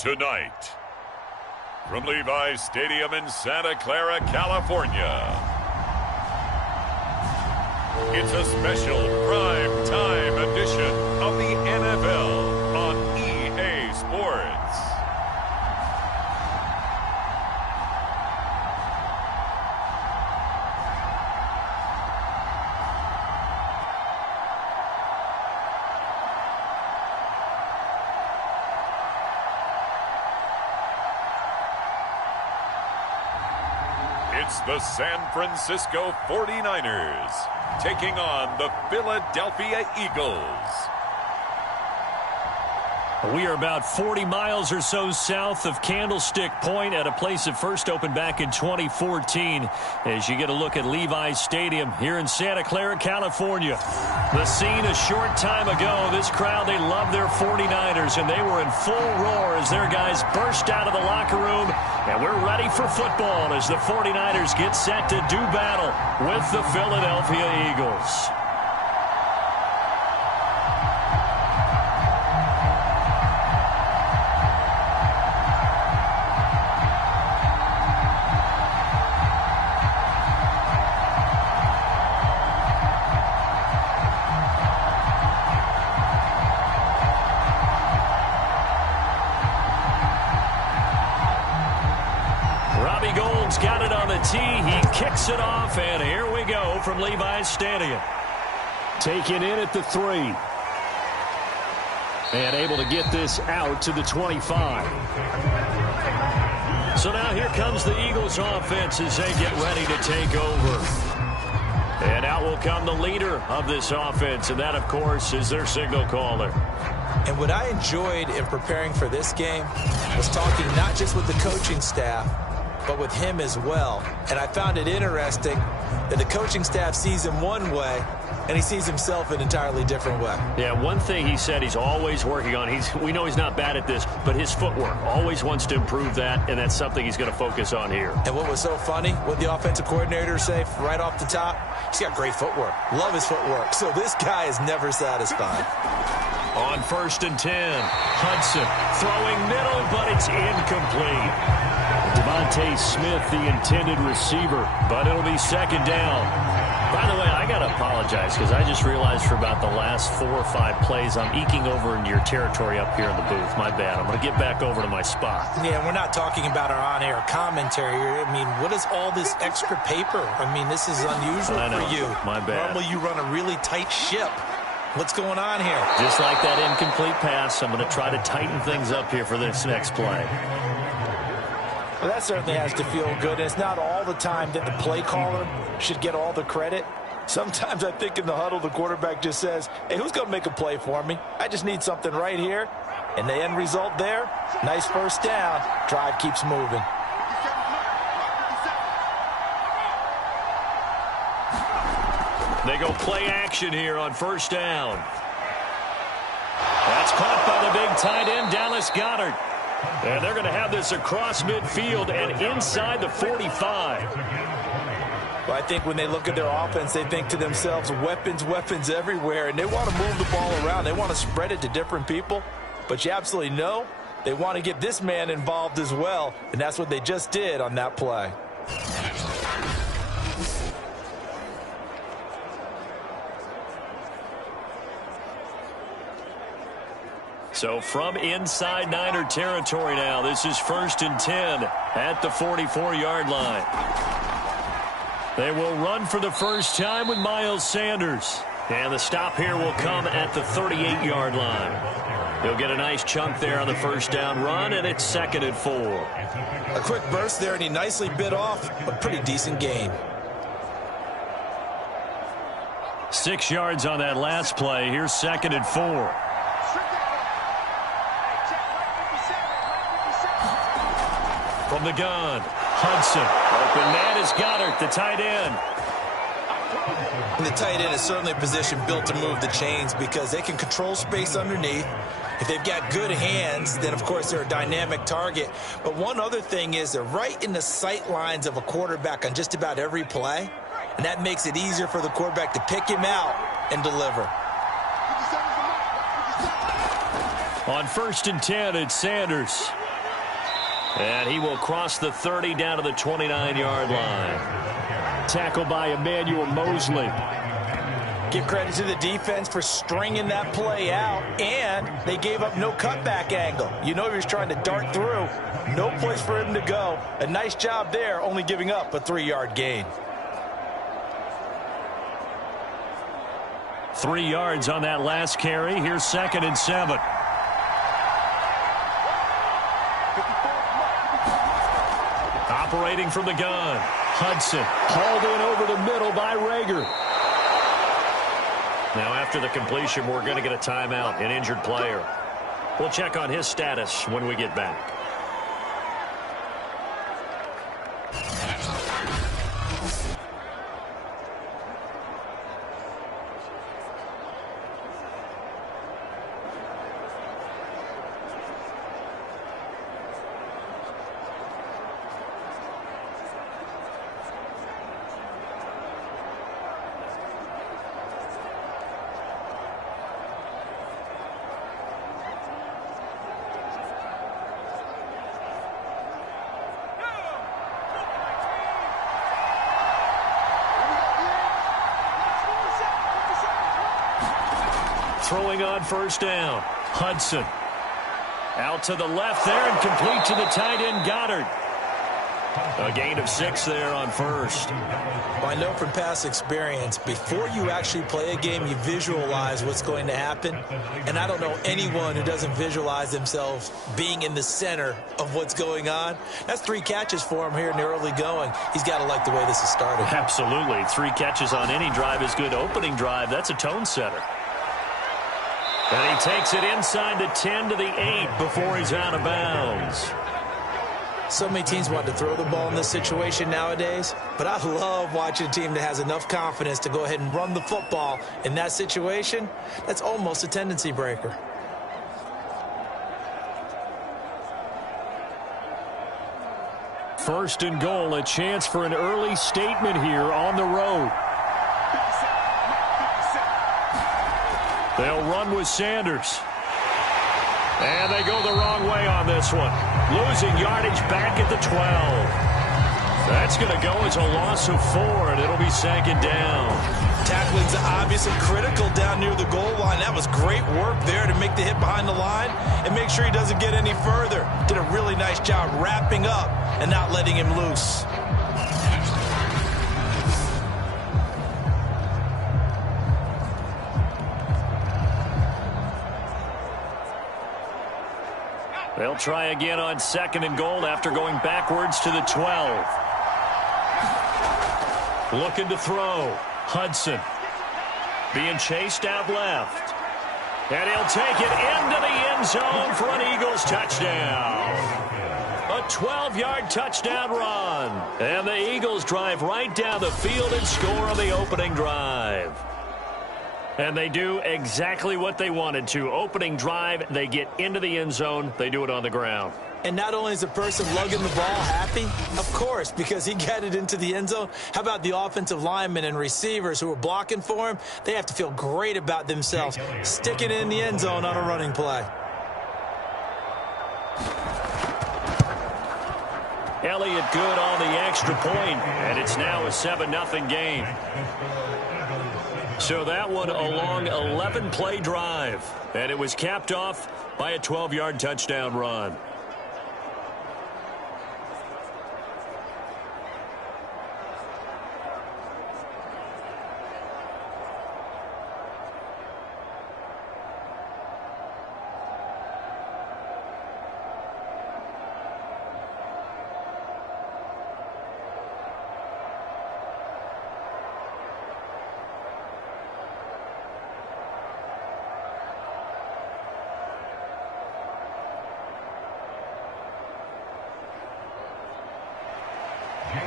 Tonight, from Levi's Stadium in Santa Clara, California, it's a special prime time edition of the NFL on EA Sports. It's the San Francisco 49ers taking on the Philadelphia Eagles. We are about 40 miles or so south of Candlestick Point at a place that first opened back in 2014 as you get a look at Levi's Stadium here in Santa Clara, California. The scene a short time ago, this crowd, they love their 49ers, and they were in full roar as their guys burst out of the locker room, and we're ready for football as the 49ers get set to do battle with the Philadelphia Eagles. Got it on the tee. He kicks it off, and here we go from Levi's Stadium. Taken in at the 3. And able to get this out to the 25. So now here comes the Eagles offense as they get ready to take over. And out will come the leader of this offense, and that, of course, is their signal caller. And what I enjoyed in preparing for this game was talking not just with the coaching staff, but with him as well. And I found it interesting that the coaching staff sees him one way, and he sees himself an entirely different way. Yeah, one thing he said he's always working on, we know he's not bad at this, but his footwork, always wants to improve that, and that's something he's going to focus on here. And what was so funny, what the offensive coordinator say right off the top, he's got great footwork. Love his footwork. So this guy is never satisfied. On 1st and 10, Hudson throwing middle, but it's incomplete. Devontae Smith, the intended receiver, but it'll be 2nd down. By the way, I got to apologize because I just realized for about the last 4 or 5 plays, I'm eking over into your territory up here in the booth. My bad. I'm going to get back over to my spot. Yeah, we're not talking about our on-air commentary here. I mean, what is all this extra paper? I mean, this is unusual for you. My bad. Normally you run a really tight ship. What's going on here? Just like that incomplete pass, I'm going to try to tighten things up here for this next play. Well, that certainly has to feel good. And it's not all the time that the play caller should get all the credit. Sometimes I think in the huddle, the quarterback just says, hey, who's going to make a play for me? I just need something right here. And the end result there, nice 1st down. Drive keeps moving. They go play action here on 1st down. That's caught by the big tight end, Dallas Goedert. And they're going to have this across midfield and inside the 45. Well, I think when they look at their offense, they think to themselves, weapons, weapons everywhere. And they want to move the ball around. They want to spread it to different people. But you absolutely know they want to get this man involved as well. And that's what they just did on that play. So from inside Niner territory now, this is 1st and 10 at the 44-yard line. They will run for the first time with Miles Sanders. And the stop here will come at the 38-yard line. He'll get a nice chunk there on the 1st down run, and it's 2nd and 4. A quick burst there, and he nicely bit off a pretty decent gain. 6 yards on that last play. Here's 2nd and 4. From the gun, Hudson. Open man is Goedert, the tight end. And the tight end is certainly a position built to move the chains because they can control space underneath. If they've got good hands, then, of course, they're a dynamic target. But one other thing is they're right in the sight lines of a quarterback on just about every play. And that makes it easier for the quarterback to pick him out and deliver. On 1st and 10, it's Sanders. And he will cross the 30 down to the 29-yard line. Tackle by Emmanuel Mosley. Give credit to the defense for stringing that play out, and they gave up no cutback angle. You know he was trying to dart through. No place for him to go. A nice job there, only giving up a 3-yard gain. 3 yards on that last carry. Here's 2nd and 7. Operating from the gun. Hudson hauled in over the middle by Rager. Now after the completion, we're going to get a timeout, an injured player. We'll check on his status when we get back. Throwing on 1st down. Hudson. Out to the left there and complete to the tight end, Goddard. A gain of 6 there on 1st. Well, I know from past experience, before you actually play a game, you visualize what's going to happen. And I don't know anyone who doesn't visualize themselves being in the center of what's going on. That's 3 catches for him here in the early going. He's got to like the way this has started. Absolutely. 3 catches on any drive is good. Opening drive, that's a tone setter. And he takes it inside the 10 to the 8 before he's out of bounds. So many teams want to throw the ball in this situation nowadays, but I love watching a team that has enough confidence to go ahead and run the football in that situation. That's almost a tendency breaker. First and goal, a chance for an early statement here on the road. They'll run with Sanders. And they go the wrong way on this one. Losing yardage back at the 12. That's going to go as a loss of 4, and it'll be 2nd down. Tackling's obviously critical down near the goal line. That was great work there to make the hit behind the line and make sure he doesn't get any further. Did a really nice job wrapping up and not letting him loose. They'll try again on 2nd and goal after going backwards to the 12. Looking to throw. Hudson being chased out left. And he'll take it into the end zone for an Eagles touchdown. A 12-yard touchdown run. And the Eagles drive right down the field and score on the opening drive. And they do exactly what they wanted to. Opening drive, they get into the end zone. They do it on the ground. And not only is the person lugging the ball happy, of course, because he got it into the end zone. How about the offensive linemen and receivers who are blocking for him? They have to feel great about themselves, sticking it in the end zone on a running play. Elliott good on the extra point, and it's now a 7-0 game. So that one a long 11-play drive, and it was capped off by a 12-yard touchdown run.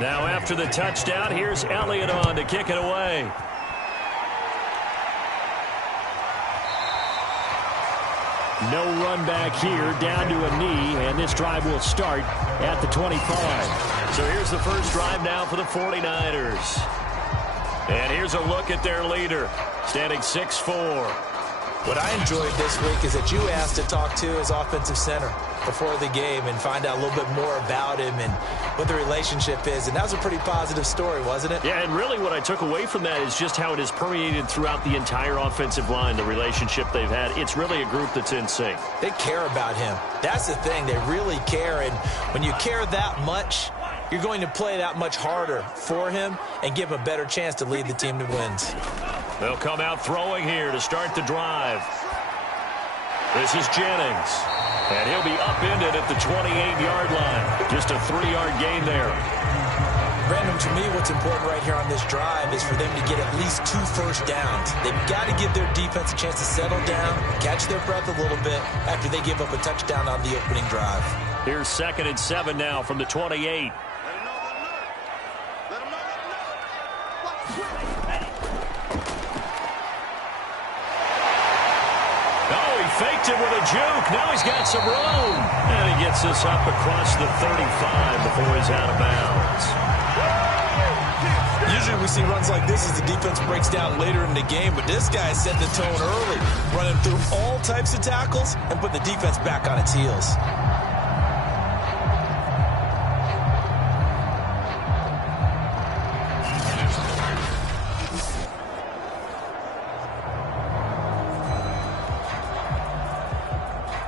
Now after the touchdown, here's Elliott on to kick it away. No run back here, down to a knee, and this drive will start at the 25. So here's the first drive now for the 49ers. And here's a look at their leader, standing 6'4". What I enjoyed this week is that you asked to talk to his offensive center before the game and find out a little bit more about him and what the relationship is. And that was a pretty positive story, wasn't it? Yeah, and really what I took away from that is just how it has permeated throughout the entire offensive line, the relationship they've had. It's really a group that's in sync. They care about him. That's the thing. They really care. And when you care that much, you're going to play that much harder for him and give him a better chance to lead the team to wins. They'll come out throwing here to start the drive. This is Jennings. And he'll be upended at the 28-yard line. Just a 3-yard gain there. Brandon, to me, what's important right here on this drive is for them to get at least 2 first downs. They've got to give their defense a chance to settle down, catch their breath a little bit after they give up a touchdown on the opening drive. Here's 2nd and 7 now from the 28. Faked it with a juke. Now he's got some room. And he gets us up across the 35 before he's out of bounds. Usually we see runs like this as the defense breaks down later in the game, but this guy set the tone early, running through all types of tackles and put the defense back on its heels.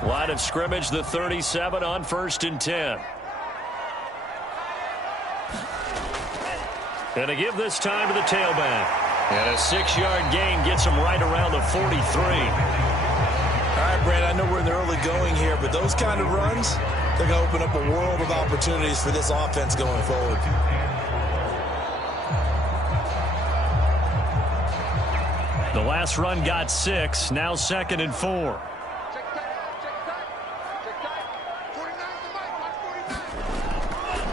Line of scrimmage, the 37 on 1st and 10. And to give this time to the tailback. And a 6-yard gain gets him right around the 43. All right, Brandon, I know we're in the early going here, but those kind of runs, they're going to open up a world of opportunities for this offense going forward. The last run got 6, now 2nd and 4.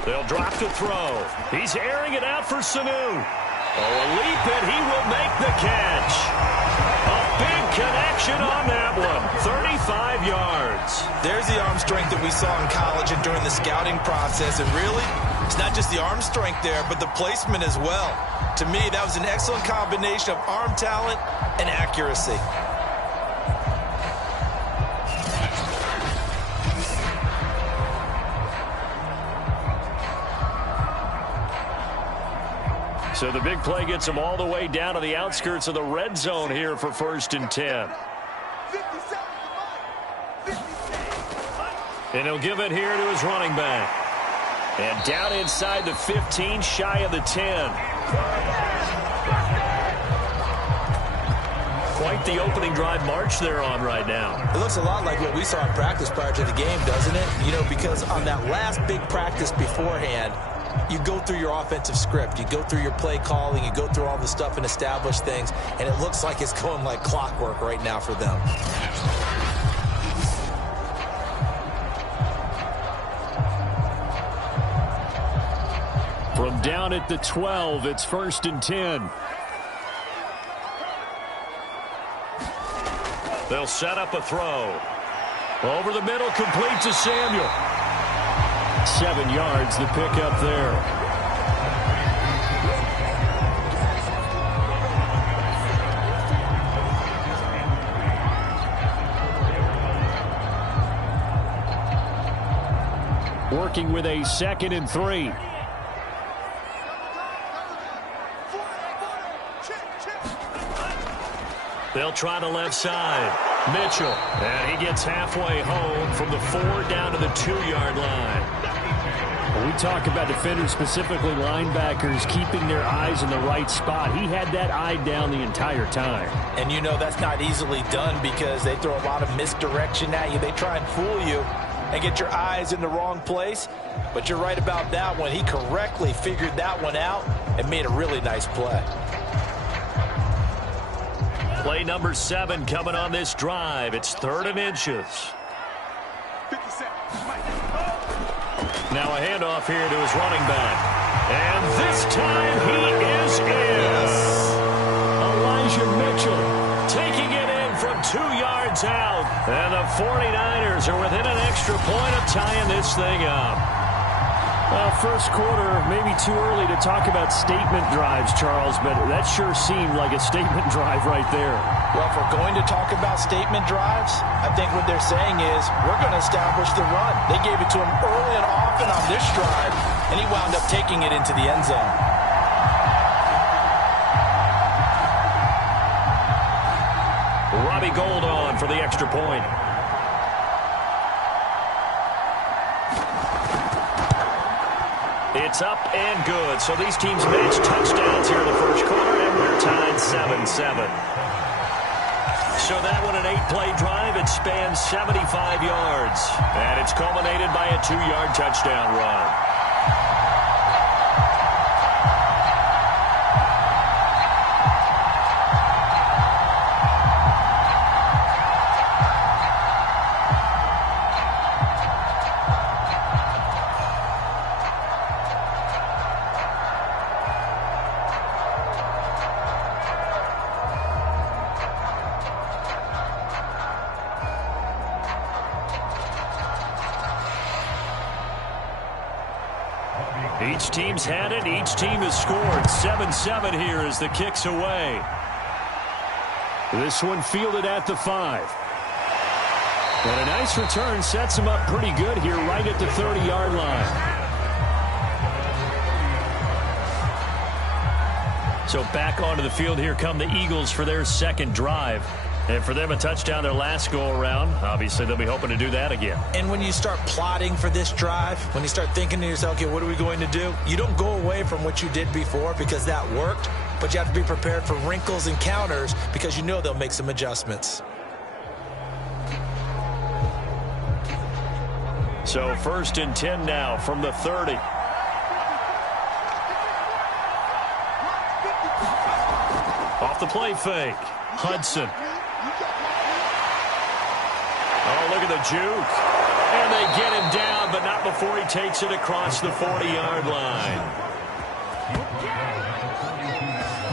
They'll drop to throw. He's airing it out for Sanu. Oh, a leap, and he will make the catch. A big connection on that one. 35 yards. There's the arm strength that we saw in college and during the scouting process. And really, it's not just the arm strength there, but the placement as well. To me, that was an excellent combination of arm talent and accuracy. So the big play gets him all the way down to the outskirts of the red zone here for 1st and 10. And he'll give it here to his running back. And down inside the 15, shy of the 10. Quite the opening drive march they're on right now. It looks a lot like what we saw in practice prior to the game, doesn't it? You know, because on that last big practice beforehand, you go through your offensive script, you go through your play calling, you go through all the stuff and establish things, and it looks like it's going like clockwork right now for them. From down at the 12, it's 1st and 10. They'll set up a throw. Over the middle, complete to Samuel. 7 yards, the pickup there. Working with a 2nd and 3. They'll try the left side. Mitchell. And he gets halfway home from the 4 down to the 2-yard line. When we talk about defenders, specifically linebackers, keeping their eyes in the right spot, he had that eye down the entire time. And you know that's not easily done because they throw a lot of misdirection at you. They try and fool you and get your eyes in the wrong place. But you're right about that one. He correctly figured that one out and made a really nice play. Play number 7 coming on this drive. It's 3rd and inches. Now a handoff here to his running back. And this time he is in. Elijah Mitchell taking it in from 2 yards out. And the 49ers are within an extra point of tying this thing up. Well, first quarter, maybe too early to talk about statement drives, Charles, but that sure seemed like a statement drive right there. Well, if we're going to talk about statement drives, I think what they're saying is we're going to establish the run. They gave it to him early and often on this drive, and he wound up taking it into the end zone. Robbie Gould on for the extra point. It's up and good. So these teams match touchdowns here in the first quarter, and we're tied 7-7. So that one, an 8-play drive. It spans 75 yards. And it's culminated by a 2-yard touchdown run. Each team's had it. Each team has scored. 7-7 here as the kick's away. This one fielded at the 5. And a nice return sets him up pretty good here right at the 30-yard line. So back onto the field here come the Eagles for their second drive. And for them, a touchdown their last go-around. Obviously, they'll be hoping to do that again. And when you start plotting for this drive, when you start thinking to yourself, okay, what are we going to do? You don't go away from what you did before because that worked, but you have to be prepared for wrinkles and counters because you know they'll make some adjustments. So 1st and 10 now from the 30. Off the play fake. Hudson. Oh, look at the juke. And they get him down, but not before he takes it across the 40-yard line.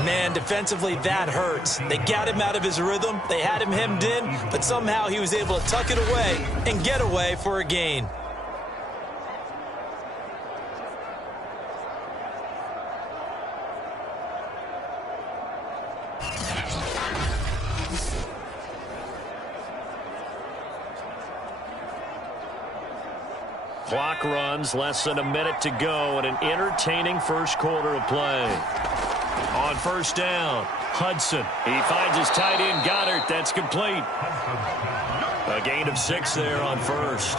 Man, defensively, that hurts. They got him out of his rhythm. They had him hemmed in, but somehow he was able to tuck it away and get away for a gain. Clock runs, less than a minute to go, and an entertaining first quarter of play. On first down, Hudson. He finds his tight end, Goddard. That's complete. A gain of 6 there on first.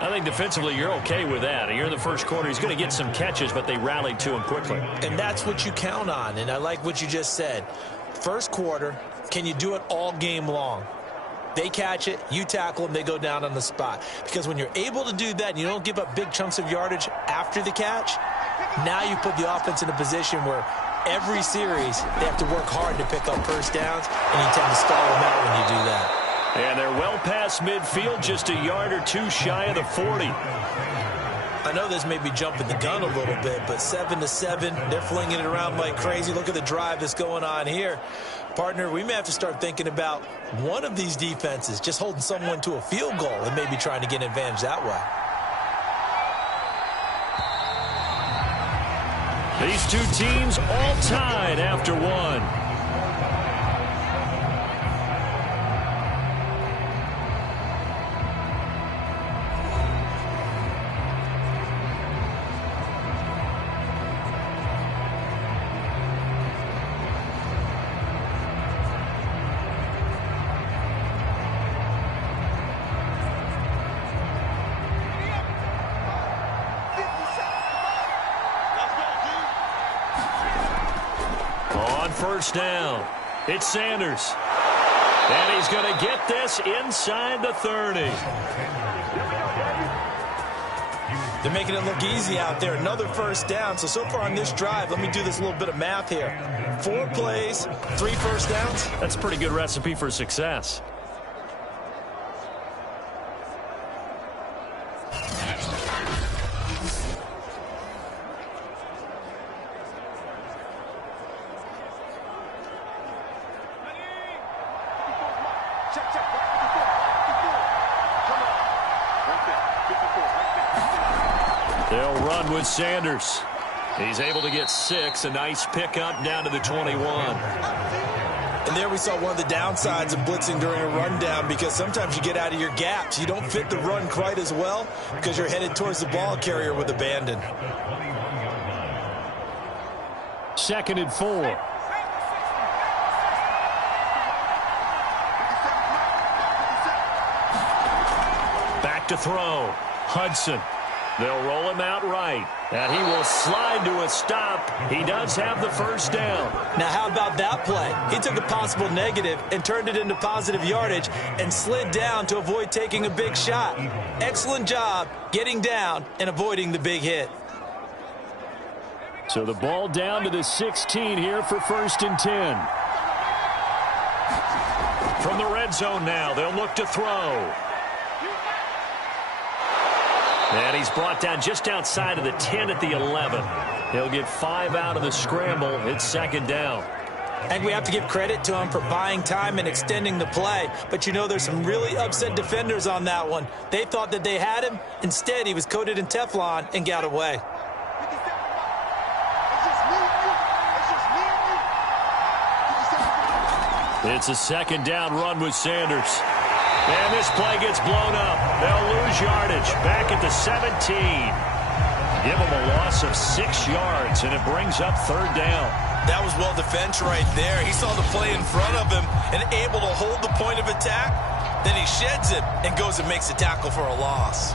I think defensively you're okay with that. You're in the first quarter. He's going to get some catches, but they rallied to him quickly. And that's what you count on, and I like what you just said. First quarter, can you do it all game long? They catch it, you tackle them, they go down on the spot. Because when you're able to do that and you don't give up big chunks of yardage after the catch, now you put the offense in a position where every series they have to work hard to pick up first downs, and you tend to stall them out when you do that. And they're well past midfield, just a yard or two shy of the 40. I know this may be jumping the gun a little bit, but 7-7, they're flinging it around like crazy. Look at the drive that's going on here. Partner, we may have to start thinking about one of these defenses just holding someone to a field goal and maybe trying to get an advantage that way. These two teams all tied after one. First down. It's Sanders. And he's going to get this inside the 30. They're making it look easy out there. Another first down. So far on this drive, let me do this little bit of math here. 4 plays, 3 first downs. That's a pretty good recipe for success. They'll run with Sanders. He's able to get 6. A nice pickup down to the 21. And there we saw one of the downsides of blitzing during a rundown, because sometimes you get out of your gaps. You don't fit the run quite as well because you're headed towards the ball carrier with abandon. 2nd and 4. Back to throw. Hudson. They'll roll him out right. And he will slide to a stop. He does have the first down. Now, how about that play? He took a possible negative and turned it into positive yardage and slid down to avoid taking a big shot. Excellent job getting down and avoiding the big hit. So the ball down to the 16 here for 1st and 10. From the red zone now, they'll look to throw. And he's brought down just outside of the 10 at the 11. He'll get 5 out of the scramble. It's 2nd down. And we have to give credit to him for buying time and extending the play. But, you know, there's some really upset defenders on that one. They thought that they had him. Instead, he was coated in Teflon and got away. It's a 2nd down run with Sanders. And this play gets blown up. They'll lose yardage. Back at the 17. Give them a loss of 6 yards, and it brings up 3rd down. That was well defense right there. He saw the play in front of him and able to hold the point of attack. Then he sheds it and goes and makes a tackle for a loss.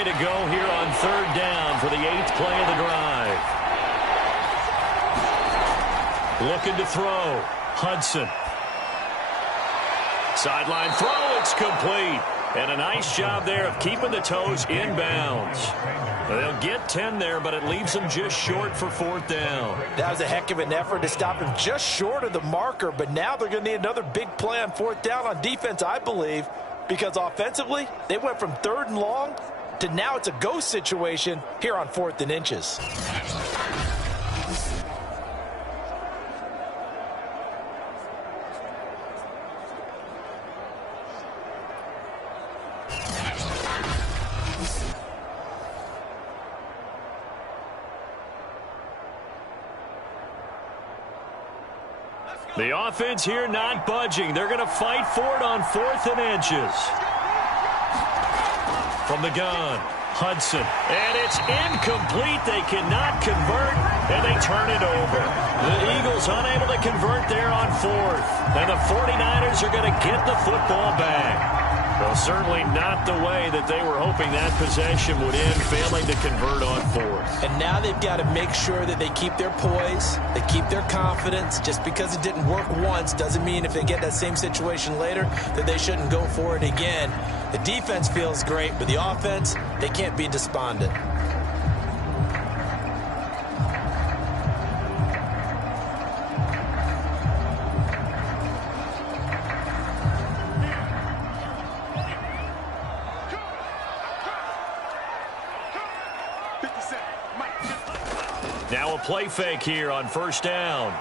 To go here on 3rd down for the 8th play of the drive. Looking to throw. Hudson. Sideline throw. It's complete. And a nice job there of keeping the toes inbounds. They'll get 10 there, but it leaves them just short for 4th down. That was a heck of an effort to stop him just short of the marker, but now they're going to need another big play on 4th down on defense, I believe, because offensively, they went from 3rd and long to now it's a go situation here on 4th and inches. The offense here not budging. They're going to fight for it on 4th and inches. From the gun, Hudson. And it's incomplete. They cannot convert, and they turn it over. The Eagles unable to convert there on 4th. And the 49ers are going to get the football back. Well, certainly not the way that they were hoping that possession would end, failing to convert on 4th. And now they've got to make sure that they keep their poise, they keep their confidence. Just because it didn't work once doesn't mean if they get that same situation later that they shouldn't go for it again. The defense feels great, but the offense, they can't be despondent. Now a play fake here on 1st down.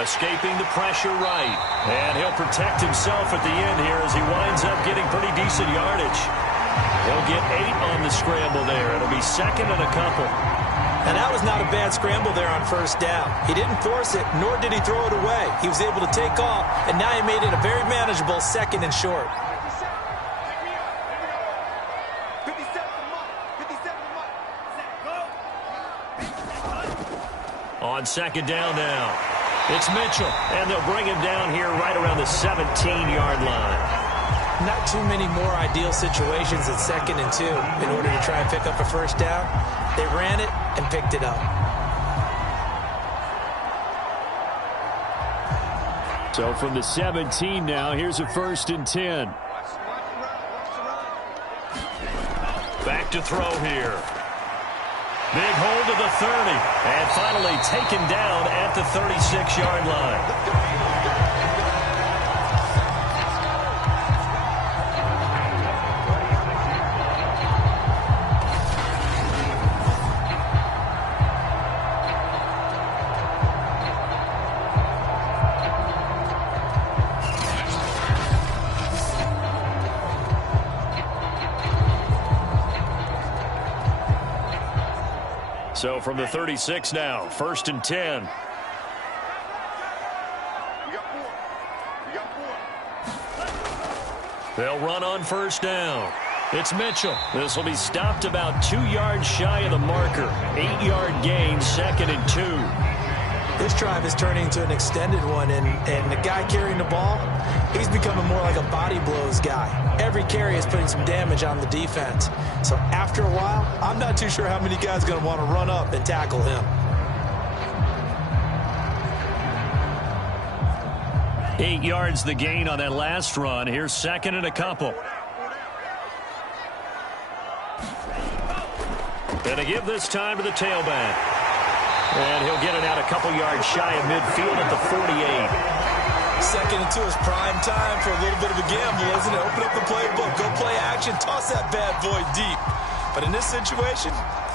Escaping the pressure right. And he'll protect himself at the end here as he winds up getting pretty decent yardage. He'll get 8 on the scramble there. It'll be 2nd and a couple. And that was not a bad scramble there on 1st down. He didn't force it, nor did he throw it away. He was able to take off, and now he made it a very manageable 2nd and short. On 2nd down now, it's Mitchell, and they'll bring him down here right around the 17-yard line. Not too many more ideal situations at 2nd and 2 in order to try and pick up a 1st down. They ran it and picked it up. So from the 17 now, here's a 1st and 10. Back to throw here. Big hold of the 30, and finally taken down at the 36-yard line. So from the 36 now, 1st and 10. They'll run on 1st down. It's Mitchell. This will be stopped about 2 yards shy of the marker. 8-yard gain, 2nd and 2. This drive is turning into an extended one, and the guy carrying the ball, he's becoming more like a body blows guy. Every carry is putting some damage on the defense. So after a while, I'm not too sure how many guys are going to want to run up and tackle him. 8 yards the gain on that last run. Here's 2nd and a couple. Gonna give this time to the tailback. And he'll get it out a couple yards shy of midfield at the 48. 2nd and 2 is prime time for a little bit of a gamble, isn't it? Open up the playbook, go play action, toss that bad boy deep. But in this situation,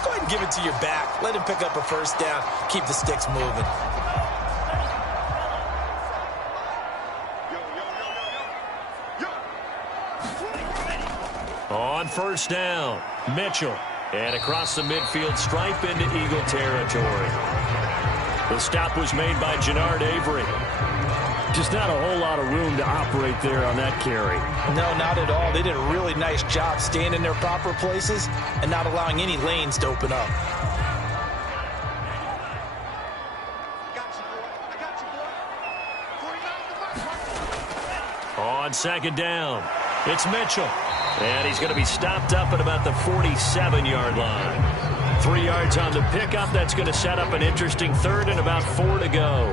go ahead and give it to your back. Let him pick up a 1st down, keep the sticks moving. On 1st down, Mitchell. And across the midfield stripe into Eagle territory. The stop was made by Jannard Avery. Just not a whole lot of room to operate there on that carry. No, not at all. They did a really nice job staying in their proper places and not allowing any lanes to open up. On 2nd down, it's Mitchell. And he's going to be stopped up at about the 47-yard line. 3 yards on the pickup. That's going to set up an interesting 3rd and about 4 to go.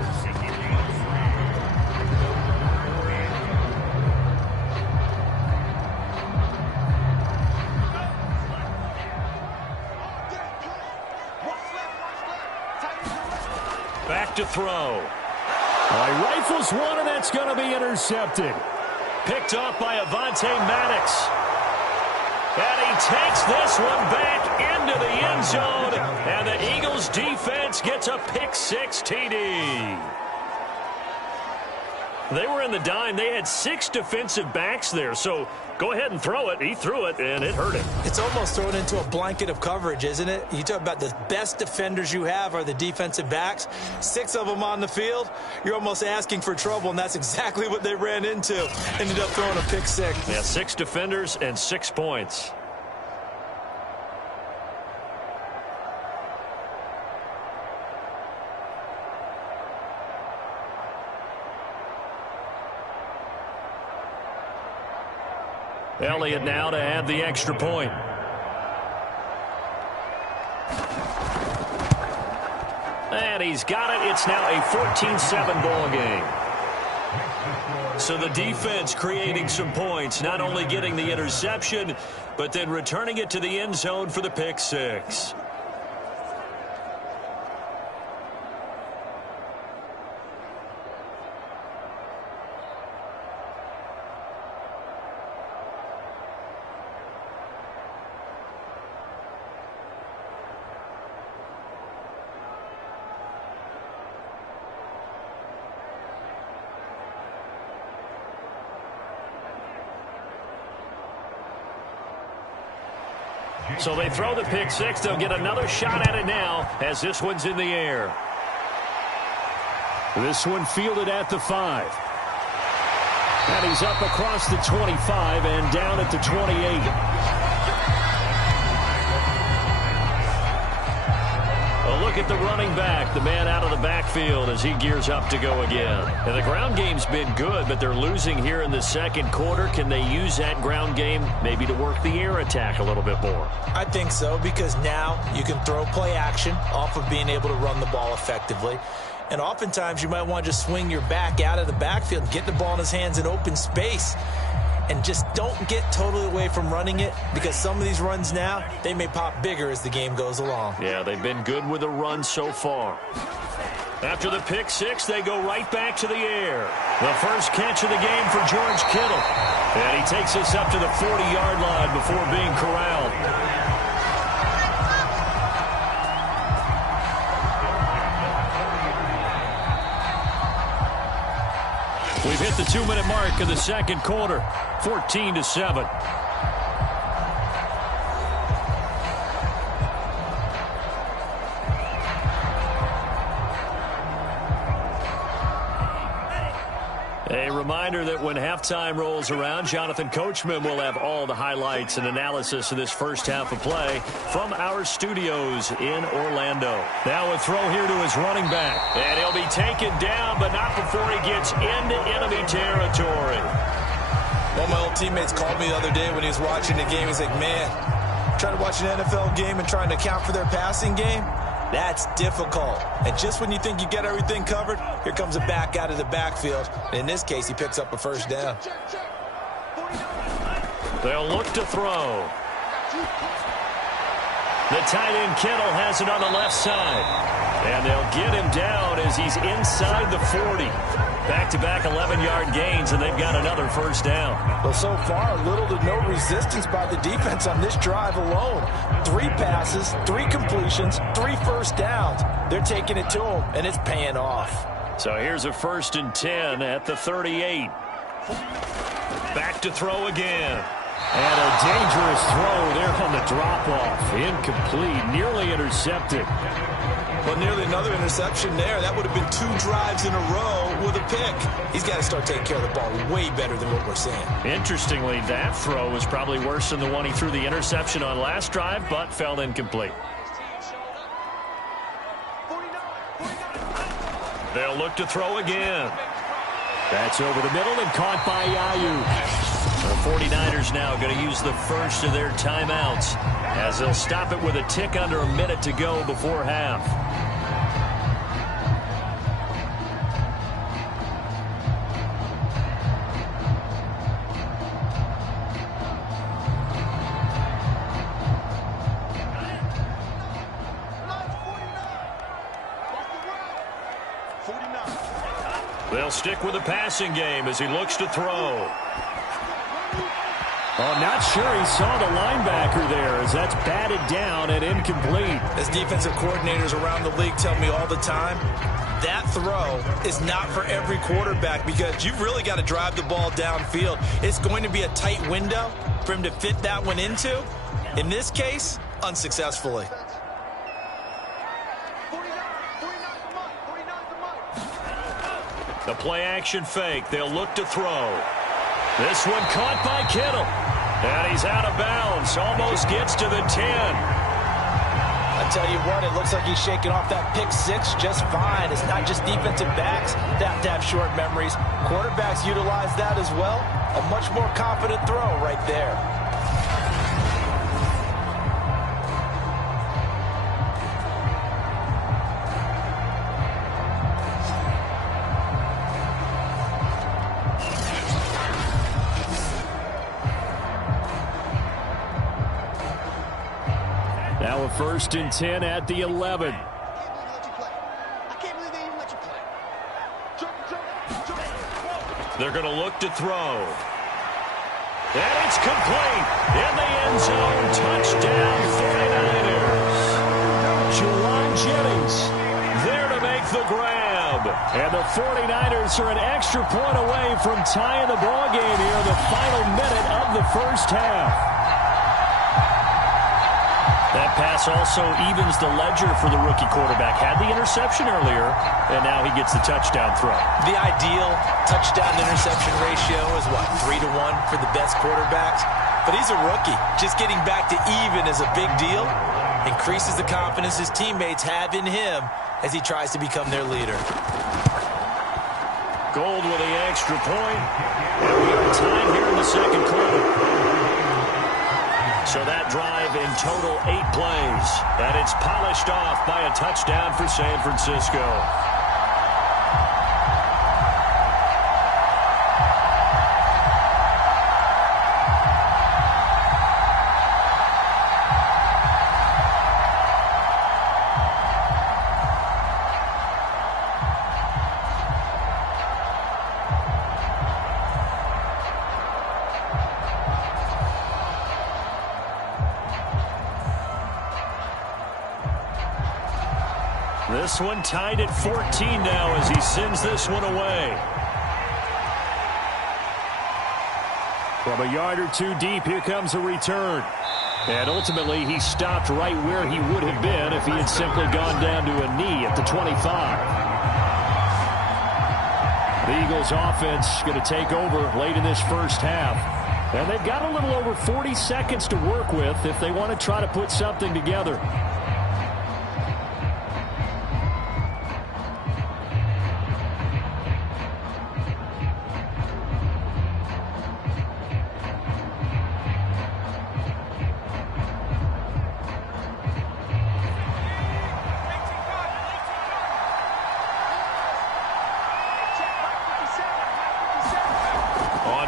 Back to throw. Rifles one, and that's going to be intercepted. Picked off by Avonte Maddox. And he takes this one back into the end zone. And the Eagles defense gets a pick-6 TD. They were in the dime. They had 6 defensive backs there. So go ahead and throw it. He threw it, and it hurt him. It's almost thrown into a blanket of coverage, isn't it? You talk about the best defenders you have are the defensive backs. 6 of them on the field. You're almost asking for trouble, and that's exactly what they ran into. Ended up throwing a pick-6. Yeah, 6 defenders and 6 points. Elliott now to add the extra point. And he's got it. It's now a 14-7 ball game. So the defense creating some points, not only getting the interception, but then returning it to the end zone for the pick-6. So they throw the pick-6. They'll get another shot at it now as this one's in the air. This one fielded at the 5. And he's up across the 25 and down at the 28. A look at the running back, the man out of the backfield as he gears up to go again. And the ground game's been good, but they're losing here in the second quarter. Can they use that ground game maybe to work the air attack a little bit more? I think so, because now you can throw play action off of being able to run the ball effectively. And oftentimes you might want to just swing your back out of the backfield and get the ball in his hands in open space. And just don't get totally away from running it, because some of these runs now, they may pop bigger as the game goes along. Yeah, they've been good with the run so far. After the pick-6, they go right back to the air. The first catch of the game for George Kittle. And he takes us up to the 40-yard line before being corralled. We've hit the 2-minute mark of the second quarter, 14-7. reminder that when halftime rolls around, Jonathan Coachman will have all the highlights and analysis of this first half of play from our studios in Orlando. Now a throw here to his running back. And he'll be taken down, but not before he gets into enemy territory. One of my old teammates called me the other day when he was watching the game. He's like, man, trying to watch an NFL game and trying to account for their passing game? That's difficult. And just when you think you get everything covered, here comes a back out of the backfield. In this case, he picks up a first down. They'll look to throw. The tight end Kittle has it on the left side. And they'll get him down as he's inside the 40. Back-to-back 11-yard gains, and they've got another first down. Well, so far, little to no resistance by the defense on this drive alone. 3 passes, 3 completions, 3 first downs. They're taking it to him, and it's paying off. So here's a 1st and 10 at the 38. Back to throw again. And a dangerous throw there on the drop-off. Incomplete, nearly intercepted. Well, nearly another interception there. That would have been 2 drives in a row with a pick. He's got to start taking care of the ball way better than what we're seeing. Interestingly, that throw was probably worse than the one he threw the interception on last drive, but fell incomplete. They'll look to throw again. That's over the middle and caught by Ayuk. The 49ers now going to use the first of their timeouts as they'll stop it with a tick under a minute to go before half. They'll stick with the passing game as he looks to throw. Oh, not sure he saw the linebacker there as that's batted down and incomplete. As defensive coordinators around the league tell me all the time, that throw is not for every quarterback because you've really got to drive the ball downfield. It's going to be a tight window for him to fit that one into. In this case, unsuccessfully. The play-action fake. They'll look to throw. This one caught by Kittle. And he's out of bounds. Almost gets to the 10. I tell you what, it looks like he's shaking off that pick 6 just fine. It's not just defensive backs that have to have short memories. Quarterbacks utilize that as well. A much more confident throw right there. Now a 1st and 10 at the 11. They're going to look to throw. And it's complete. In the end zone. Touchdown 49ers. Juwan Jennings there to make the grab. And the 49ers are an extra point away from tying the ball game here in the final minute of the first half. That pass also evens the ledger for the rookie quarterback. Had the interception earlier, and now he gets the touchdown throw. The ideal touchdown-interception ratio is, what, 3-1 for the best quarterbacks? But he's a rookie. Just getting back to even is a big deal. Increases the confidence his teammates have in him as he tries to become their leader. Gold with the extra point. And we are tied here in the second quarter. So that drive in total 8 plays. And it's polished off by a touchdown for San Francisco. This one tied at 14 now as he sends this one away. From a yard or 2 deep, here comes a return. And ultimately, he stopped right where he would have been if he had simply gone down to a knee at the 25. The Eagles offense going to take over late in this first half. And they've got a little over 40 seconds to work with if they want to try to put something together.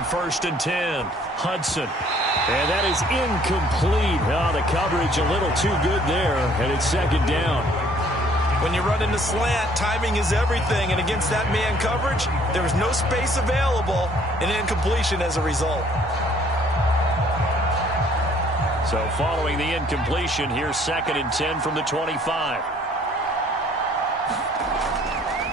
First and 10. Hudson. And that is incomplete. Oh, the coverage a little too good there, and it's second down. When you run into slant, timing is everything, and against that man coverage, there was no space available, and incompletion as a result. So following the incompletion, here's second and 10 from the 25.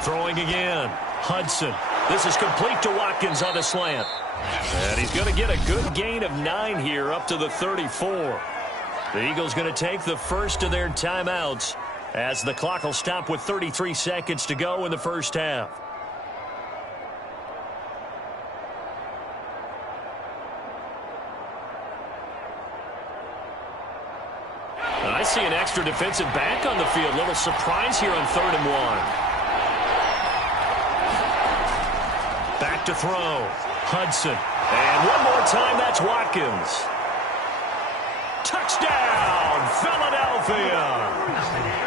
Throwing again. Hudson. This is complete to Watkins on the slant. And he's going to get a good gain of 9 here up to the 34. The Eagles going to take the first of their timeouts as the clock will stop with 33 seconds to go in the first half. I see an extra defensive back on the field. Little surprise here on 3rd and 1. Back to throw. Hudson. And one more time, that's Watkins. Touchdown, Philadelphia.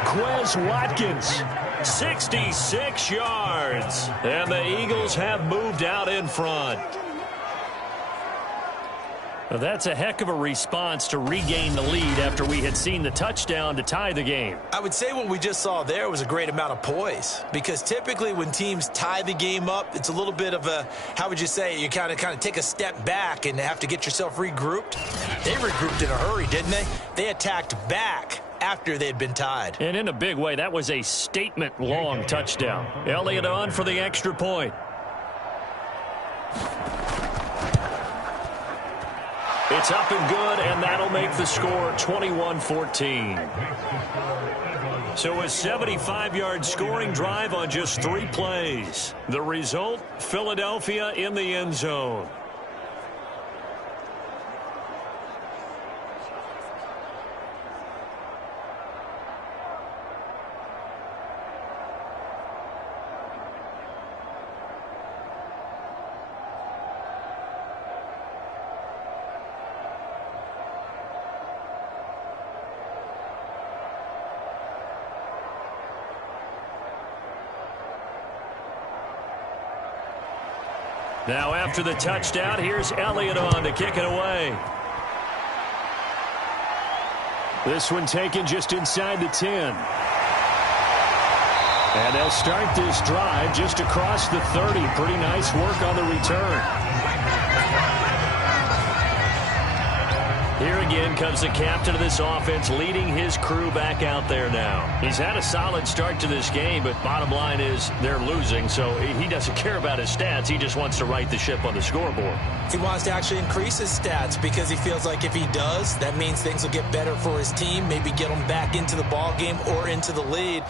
Quez Watkins, 66 yards. And the Eagles have moved out in front. Well, that's a heck of a response to regain the lead after we had seen the touchdown to tie the game. I would say what we just saw there was a great amount of poise, because typically when teams tie the game up, it's a little bit of a, how would you say, you kind of take a step back and have to get yourself regrouped. They regrouped in a hurry, didn't they? They attacked back after they'd been tied. And in a big way, that was a statement-long touchdown. Elliott on for the extra point. It's up and good, and that'll make the score 21-14. So a 75-yard scoring drive on just 3 plays. The result, Philadelphia in the end zone. Now after the touchdown, here's Elliott on to kick it away. This one taken just inside the 10. And they'll start this drive just across the 30. Pretty nice work on the return. Here again comes the captain of this offense, leading his crew back out there now. He's had a solid start to this game, but bottom line is they're losing, so he doesn't care about his stats. He just wants to right the ship on the scoreboard. He wants to actually increase his stats because he feels like if he does, that means things will get better for his team, maybe get them back into the ball game or into the lead.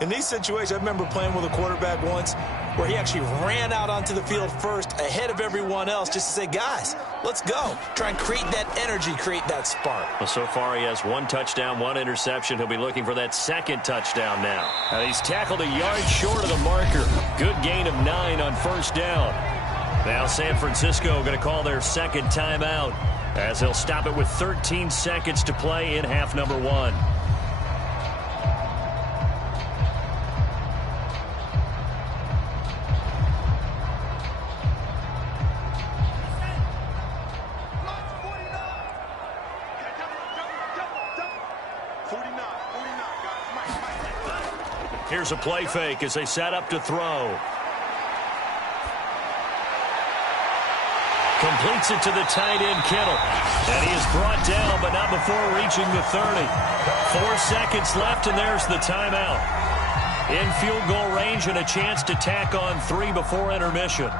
In these situations, I remember playing with a quarterback once where he actually ran out onto the field first ahead of everyone else just to say, guys, let's go. Try and create that energy, create that spark. Well, so far he has 1 touchdown, 1 interception. He'll be looking for that 2nd touchdown now. And he's tackled a yard short of the marker. Good gain of 9 on 1st down. Now San Francisco going to call their 2nd timeout as they'll stop it with 13 seconds to play in half number 1. Here's a play fake as they set up to throw. Completes it to the tight end, Kittle. And he is brought down, but not before reaching the 30. 4 seconds left, and there's the timeout. In field goal range and a chance to tack on 3 before intermission.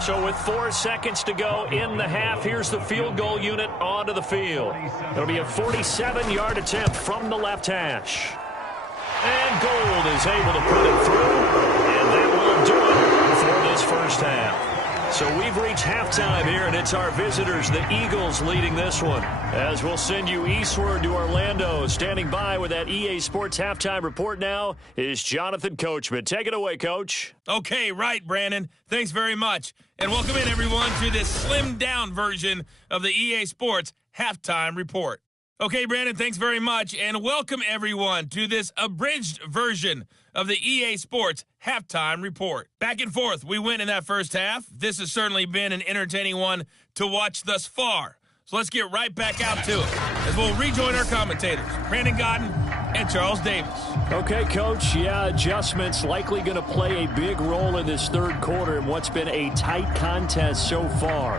So with 4 seconds to go in the half, here's the field goal unit onto the field. It'll be a 47-yard attempt from the left hash. And Gold is able to put it through, and that will do it for this first half. So we've reached halftime here, and it's our visitors, the Eagles, leading this one. As we'll send you eastward to Orlando. Standing by with that EA Sports halftime report now is Jonathan Coachman. Take it away, Coach. Okay, right, Brandon. Thanks very much. And welcome in, everyone, to this slimmed-down version of the EA Sports halftime report. Okay, Brandon, thanks very much. And welcome, everyone, to this abridged version of the EA Sports halftime report. Back and forth, we went in that first half. This has certainly been an entertaining one to watch thus far. So let's get right back out to it as we'll rejoin our commentators, Brandon Godden and Charles Davis. Okay, Coach, adjustments likely going to play a big role in this third quarter in what's been a tight contest so far.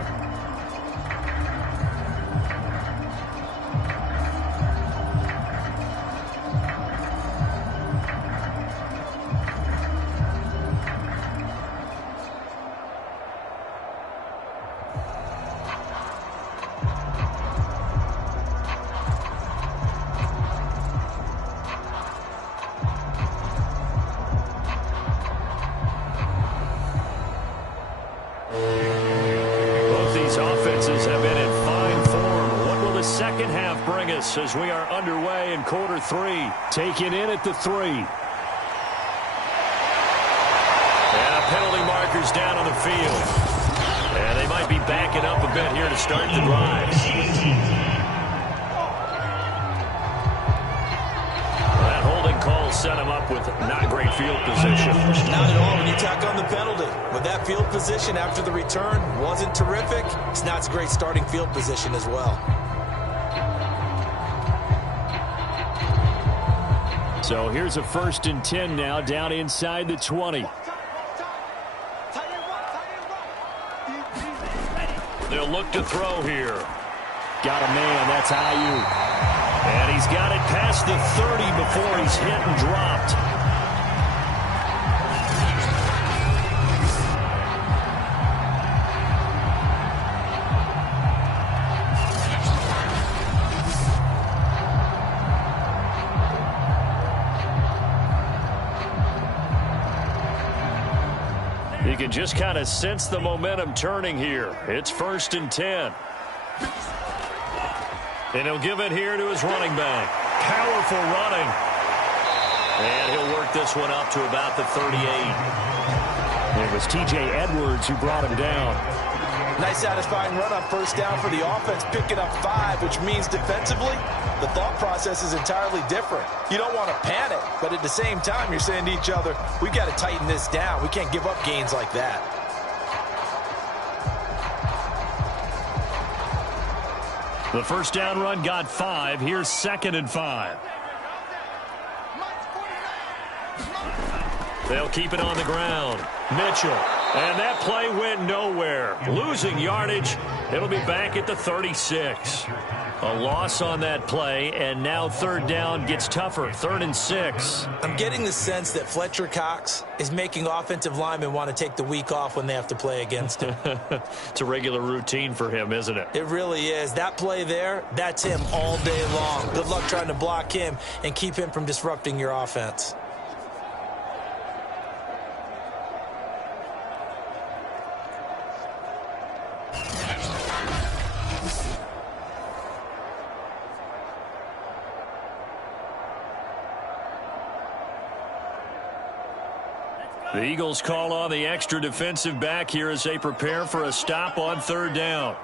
As we are underway in quarter three. Taken in at the 3. And penalty markers down on the field. And they might be backing up a bit here to start the drive. That holding call set him up with not great field position. Not at all when you tack on the penalty. With that field position after the return wasn't terrific, it's not a great starting field position as well. So here's a 1st and 10 now, down inside the 20. They'll look to throw here. Got a man, that's Ayuk. And he's got it past the 30 before he's hit and dropped. You can just kind of sense the momentum turning here. It's 1st and 10. And he'll give it here to his running back. Powerful running. And he'll work this one up to about the 38. It was T.J. Edwards who brought him down. Nice satisfying run on first down for the offense, picking up 5, which means defensively, the thought process is entirely different. You don't want to panic, but at the same time, you're saying to each other, we've got to tighten this down. We can't give up gains like that. The first down run got 5. Here's 2nd and 5. They'll keep it on the ground. Mitchell. And that play went nowhere. Losing yardage. It'll be back at the 36. A loss on that play, and now 3rd down gets tougher. 3rd and 6. I'm getting the sense that Fletcher Cox is making offensive linemen want to take the week off when they have to play against him. It's a regular routine for him, isn't it? It really is. That play there, that's him all day long. Good luck trying to block him and keep him from disrupting your offense. The Eagles call on the extra defensive back here as they prepare for a stop on 3rd down.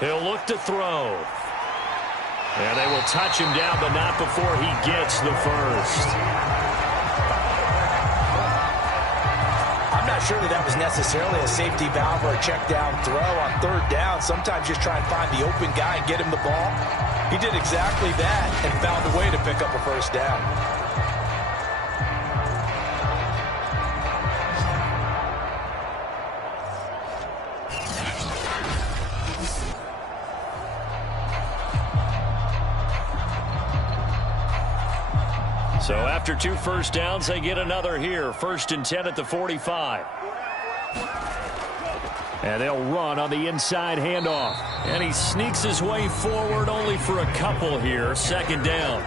He'll look to throw. And they will touch him down, but not before he gets the first. I'm not sure that was necessarily a safety valve or a check down throw on 3rd down. Sometimes just try and find the open guy and get him the ball. He did exactly that and found a way to pick up a first down. So after 2 first downs, they get another here. 1st and 10 at the 45. And they'll run on the inside handoff. And he sneaks his way forward only for a couple here. 2nd down.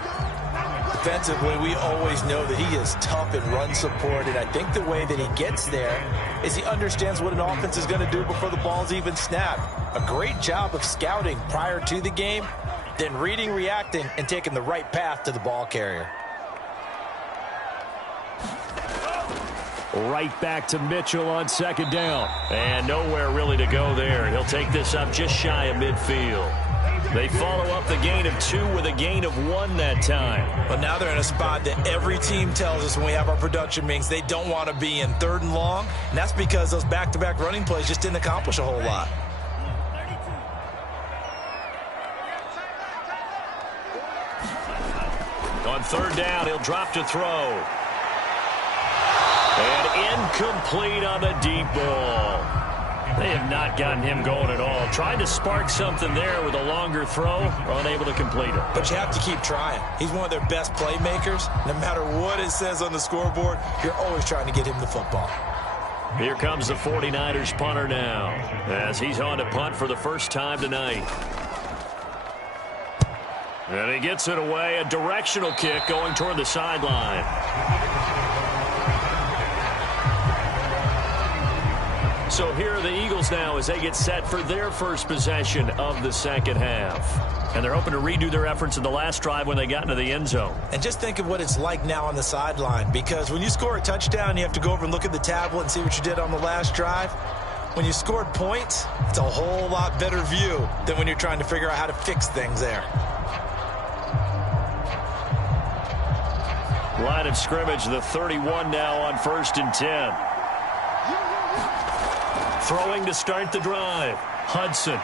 Defensively, we always know that he is tough in run support, and I think the way that he gets there is he understands what an offense is going to do before the ball's even snapped. A great job of scouting prior to the game, then reading, reacting, and taking the right path to the ball carrier. Right back to Mitchell on 2nd down. And nowhere really to go there. He'll take this up just shy of midfield. They follow up the gain of 2 with a gain of 1 that time. But now they're in a spot that every team tells us when we have our production meetings they don't want to be in, 3rd and long. And that's because those back-to-back running plays just didn't accomplish a whole lot. On 3rd down, he'll drop to throw. And incomplete on the deep ball. They have not gotten him going at all. Tried to spark something there with a longer throw, unable to complete it. But you have to keep trying. He's one of their best playmakers. No matter what it says on the scoreboard, you're always trying to get him the football. Here comes the 49ers punter now, as he's on to punt for the first time tonight. And he gets it away, a directional kick going toward the sideline. So here are the Eagles now as they get set for their first possession of the 2nd half. And they're hoping to redo their efforts in the last drive when they got into the end zone. And just think of what it's like now on the sideline, because when you score a touchdown, you have to go over and look at the tablet and see what you did on the last drive. When you scored points, it's a whole lot better view than when you're trying to figure out how to fix things there. Line of scrimmage, the 31 now on 1st and 10. Throwing to start the drive. Hudson.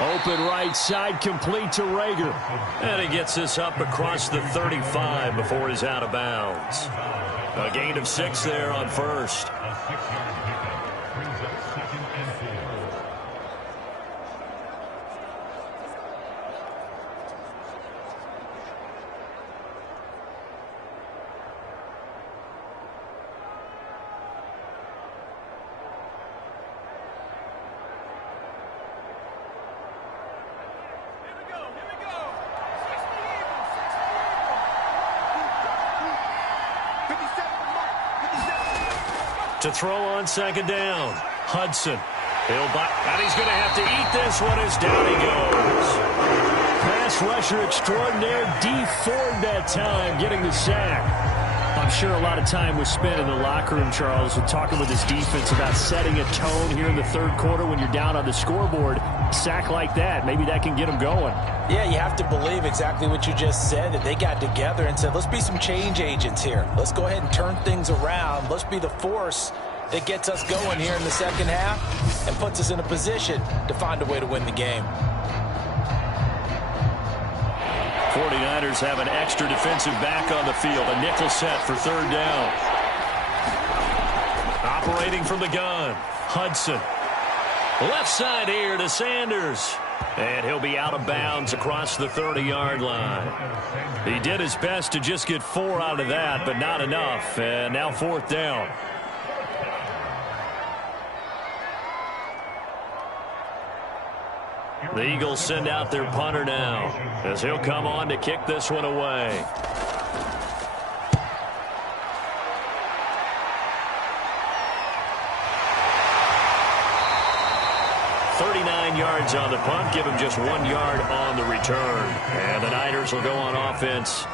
Open right side, complete to Rager. And he gets this up across the 35 before he's out of bounds. A gain of 6 there on 1st. To throw on 2nd down. Hudson. He'll buy, and he's going to have to eat this one as down he goes. Pass rusher extraordinaire, D. Ford that time getting the sack. I'm sure a lot of time was spent in the locker room, Charles, with talking with his defense about setting a tone here in the 3rd quarter when you're down on the scoreboard. A sack like that, maybe that can get them going. Yeah, you have to believe exactly what you just said, that they got together and said, let's be some change agents here. Let's go ahead and turn things around. Let's be the force that gets us going here in the 2nd half and puts us in a position to find a way to win the game. 49ers have an extra defensive back on the field. A nickel set for 3rd down. Operating from the gun. Hudson. Left side here to Sanders. And he'll be out of bounds across the 30-yard line. He did his best to just get 4 out of that, but not enough. And now 4th down. The Eagles send out their punter now, as he'll come on to kick this one away. Yards on the punt, give him just 1 yard on the return. And the Niners will go on offense.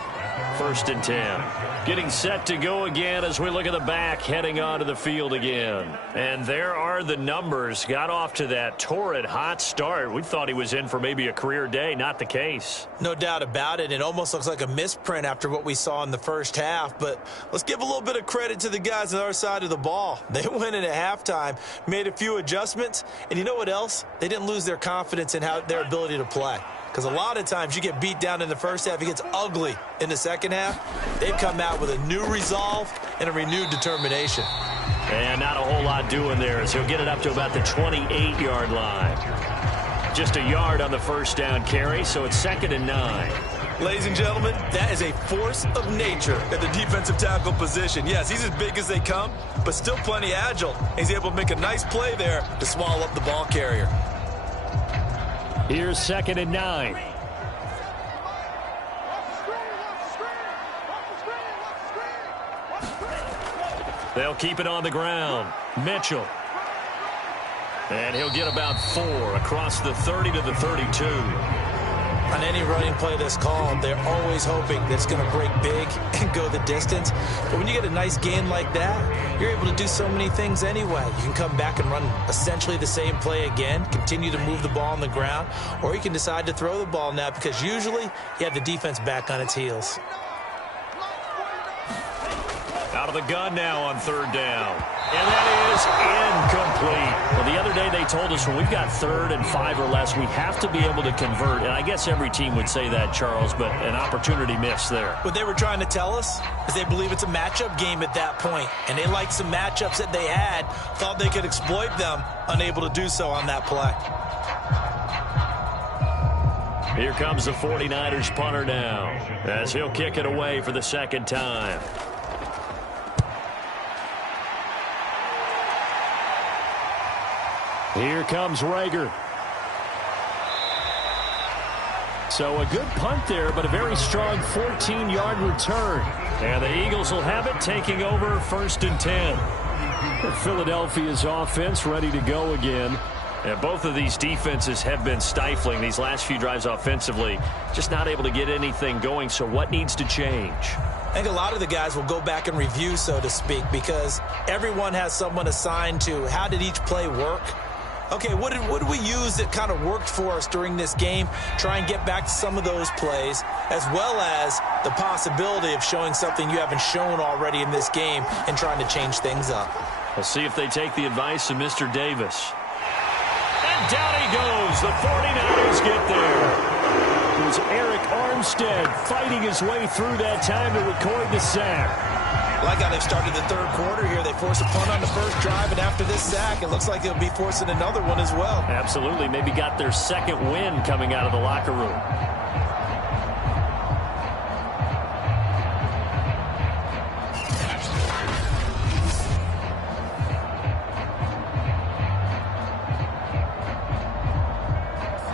1st and 10. Getting set to go again as we look at the back, heading onto the field again. And there are the numbers. Got off to that torrid hot start. We thought he was in for maybe a career day. Not the case. No doubt about it. It almost looks like a misprint after what we saw in the 1st half. But let's give a little bit of credit to the guys on our side of the ball. They went in at halftime, made a few adjustments, and you know what else? They didn't lose their confidence in their ability to play. Because a lot of times you get beat down in the 1st half, it gets ugly in the 2nd half. They've come out with a new resolve and a renewed determination. And not a whole lot doing there as he'll get it up to about the 28-yard line. Just a yard on the 1st down carry, so it's 2nd and 9. Ladies and gentlemen, that is a force of nature at the defensive tackle position. Yes, he's as big as they come, but still plenty agile. He's able to make a nice play there to swallow up the ball carrier. Here's 2nd and 9. They'll keep it on the ground. Mitchell. And he'll get about 4 across the 30 to the 32. On any running play that's called, they're always hoping that it's going to break big and go the distance. But when you get a nice gain like that, you're able to do so many things anyway. You can come back and run essentially the same play again, continue to move the ball on the ground, or you can decide to throw the ball now because usually you have the defense back on its heels. Out of the gun now on 3rd down. And that is incomplete. Well, the other day they told us when we've got 3rd and 5 or less, we have to be able to convert. And I guess every team would say that, Charles, but an opportunity missed there. What they were trying to tell us is they believe it's a matchup game at that point. And they liked some matchups that they had, thought they could exploit them, unable to do so on that play. Here comes the 49ers punter now as he'll kick it away for the 2nd time. Here comes Rager. So a good punt there, but a very strong 14-yard return. And the Eagles will have it, taking over 1st and 10. Philadelphia's offense ready to go again. And both of these defenses have been stifling these last few drives offensively. Just not able to get anything going, so what needs to change? I think a lot of the guys will go back and review, so to speak, because everyone has someone assigned to how did each play work. Okay, what did we use that kind of worked for us during this game? Try and get back to some of those plays, as well as the possibility of showing something you haven't shown already in this game and trying to change things up. We'll see if they take the advice of Mr. Davis. And down he goes. The 49ers get there. It was Eric Armstead fighting his way through that time to record the sack. I like how they've started the 3rd quarter here. They force a punt on the 1st drive, and after this sack, it looks like they'll be forcing another one as well. Absolutely. Maybe got their 2nd win coming out of the locker room.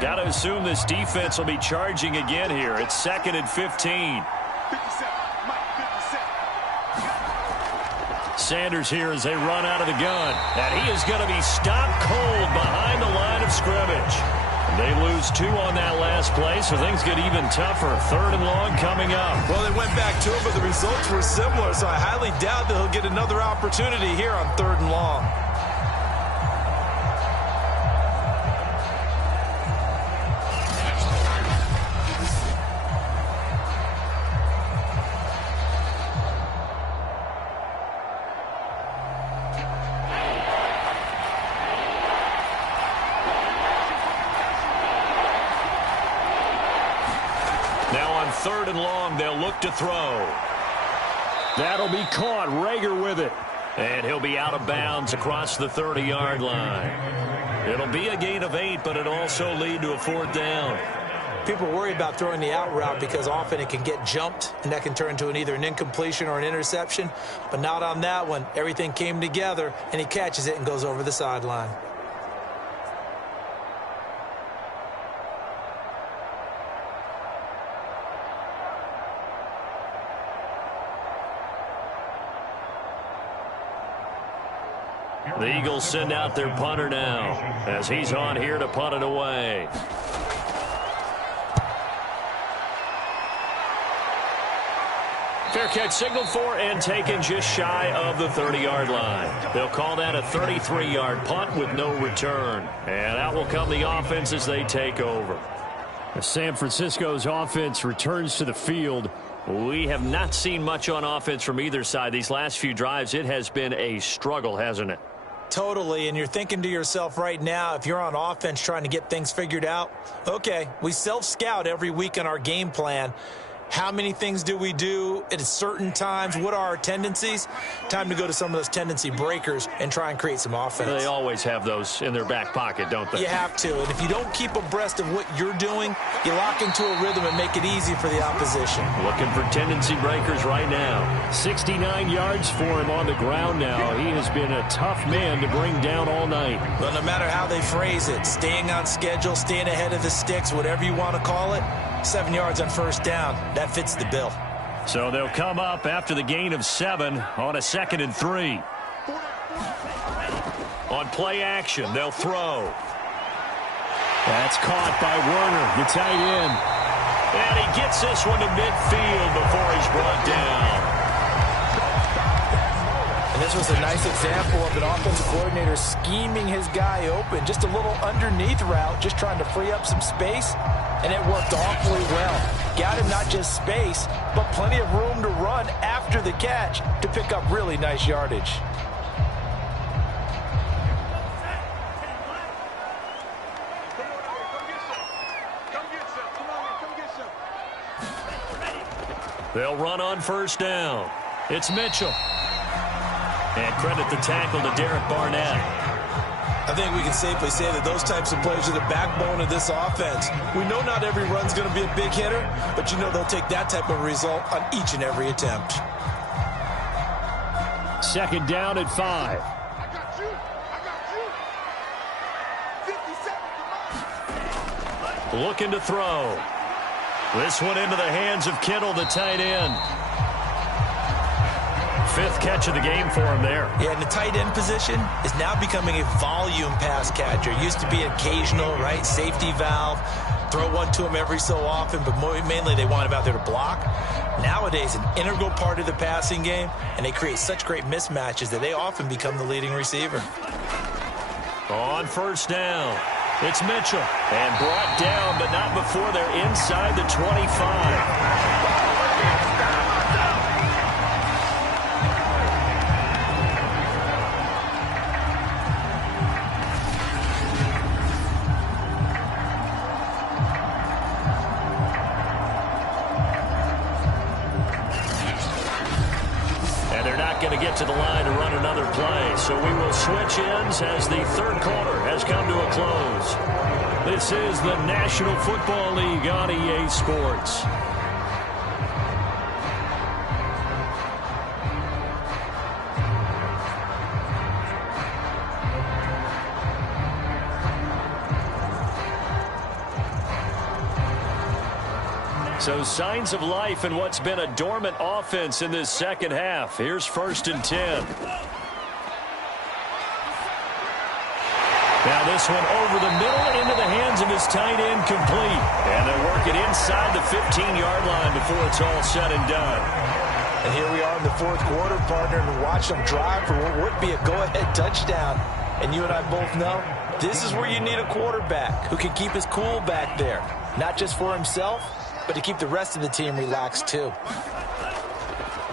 Got to assume this defense will be charging again here. It's 2nd and 15. Sanders here as they run out of the gun. And he is going to be stopped cold behind the line of scrimmage. They lose 2 on that last play, so things get even tougher. 3rd and long coming up. Well, they went back to him, but the results were similar, so I highly doubt that he'll get another opportunity here on 3rd and long. Now on 3rd and long, they'll look to throw. That'll be caught. Rager with it. And he'll be out of bounds across the 30-yard line. It'll be a gain of 8, but it'll also lead to a 4th down. People worry about throwing the out route because often it can get jumped, and that can turn into either an incompletion or an interception. But not on that one. Everything came together, and he catches it and goes over the sideline. The Eagles send out their punter now as he's on here to punt it away. Fair catch signaled for and taken just shy of the 30-yard line. They'll call that a 33-yard punt with no return. And out will come the offense as they take over. San Francisco's offense returns to the field. We have not seen much on offense from either side. These last few drives, it has been a struggle, hasn't it? Totally, and you're thinking to yourself right now, if you're on offense trying to get things figured out, okay, we self-scout every week on our game plan, How many things do we do at certain times? What are our tendencies? Time to go to some of those tendency breakers and try and create some offense. They always have those in their back pocket, don't they? You have to. And if you don't keep abreast of what you're doing, you lock into a rhythm and make it easy for the opposition. Looking for tendency breakers right now. 69 yards for him on the ground now. He has been a tough man to bring down all night. Well, no matter how they phrase it, staying on schedule, staying ahead of the sticks, whatever you want to call it, 7 yards on first down. That fits the bill. So they'll come up after the gain of 7 on a 2nd and 3. On play action, they'll throw. That's caught by Werner, the tight end. And he gets this one to midfield before he's brought down. And this was a nice example of an offensive coordinator scheming his guy open. Just a little underneath route, just trying to free up some space. And it worked awfully well. Got him not just space, but plenty of room to run after the catch to pick up really nice yardage. They'll run on first down. It's Mitchell. And credit the tackle to Derek Barnett. I think we can safely say that those types of plays are the backbone of this offense. We know not every run's going to be a big hitter, but you know they'll take that type of result on each and every attempt. 2nd down at 5. I got you. 57, come on. Looking to throw. This one into the hands of Kittle, the tight end. 5th catch of the game for him there. Yeah, and the tight end position is now becoming a volume pass catcher. Used to be occasional, right? Safety valve. Throw one to him every so often, but mainly they want him out there to block. Nowadays, an integral part of the passing game, and they create such great mismatches that they often become the leading receiver. On first down, it's Mitchell. And brought down, but not before they're inside the 25. Going to get to the line to run another play. So we will switch ends as the 3rd quarter has come to a close. This is the National Football League on EA Sports. So signs of life in what's been a dormant offense in this second half. Here's 1st and 10. Now this one over the middle into the hands of his tight end, complete. And they'll work it inside the 15-yard line before it's all said and done. And here we are in the 4th quarter, partner, and watch them drive for what would be a go-ahead touchdown. And you and I both know this is where you need a quarterback who can keep his cool back there. Not just for himself, but to keep the rest of the team relaxed too.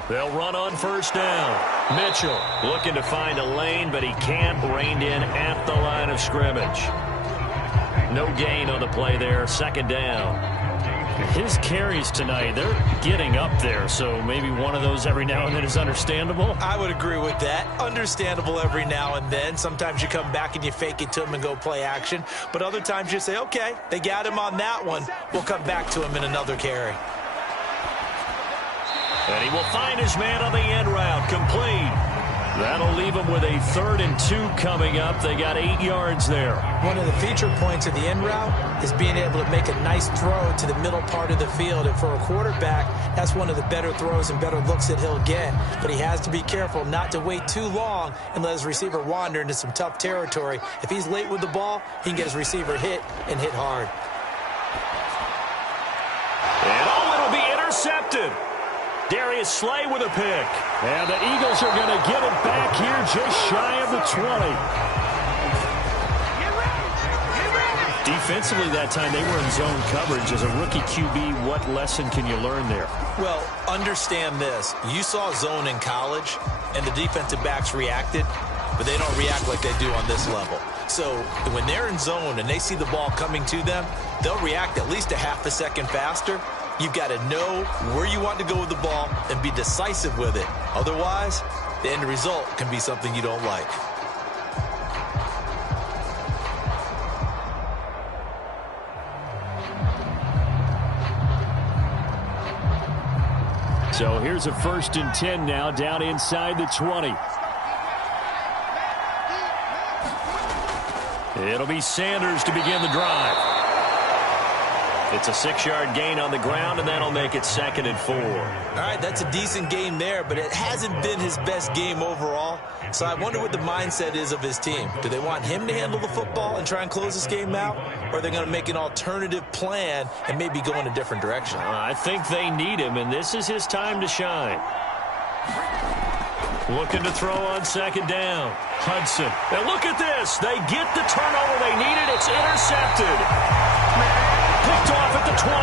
They'll run on first down. Mitchell looking to find a lane, but he can't. Reined in at the line of scrimmage. No gain on the play there. 2nd down. His carries tonight, they're getting up there, so maybe one of those every now and then is understandable. I would agree with that. Understandable every now and then. Sometimes you come back and you fake it to him and go play action. But other times you say, okay, they got him on that one. We'll come back to him in another carry. And he will find his man on the end route, complete. That'll leave him with a 3rd and 2 coming up. They got 8 yards there. One of the feature points of the end route is being able to make a nice throw to the middle part of the field. And for a quarterback, that's one of the better throws and better looks that he'll get. But he has to be careful not to wait too long and let his receiver wander into some tough territory. If he's late with the ball, he can get his receiver hit and hit hard. And it'll be intercepted. Darius Slay with a pick. And the Eagles are going to get it back here just shy of the 20. Defensively that time, they were in zone coverage. As a rookie QB, what lesson can you learn there? Well, understand this. You saw zone in college, and the defensive backs reacted, but they don't react like they do on this level. So when they're in zone and they see the ball coming to them, they'll react at least a half a second faster. You've got to know where you want to go with the ball and be decisive with it. Otherwise, the end result can be something you don't like. So here's a 1st and 10 now, down inside the 20. It'll be Sanders to begin the drive. It's a 6-yard gain on the ground, and that'll make it 2nd and 4. All right, that's a decent game there, but it hasn't been his best game overall. So I wonder what the mindset is of his team. Do they want him to handle the football and try and close this game out? Or are they going to make an alternative plan and maybe go in a different direction? I think they need him, and this is his time to shine. Looking to throw on 2nd down. Hudson. And look at this. They get the turnover they needed. It's intercepted. Picked off at the 28.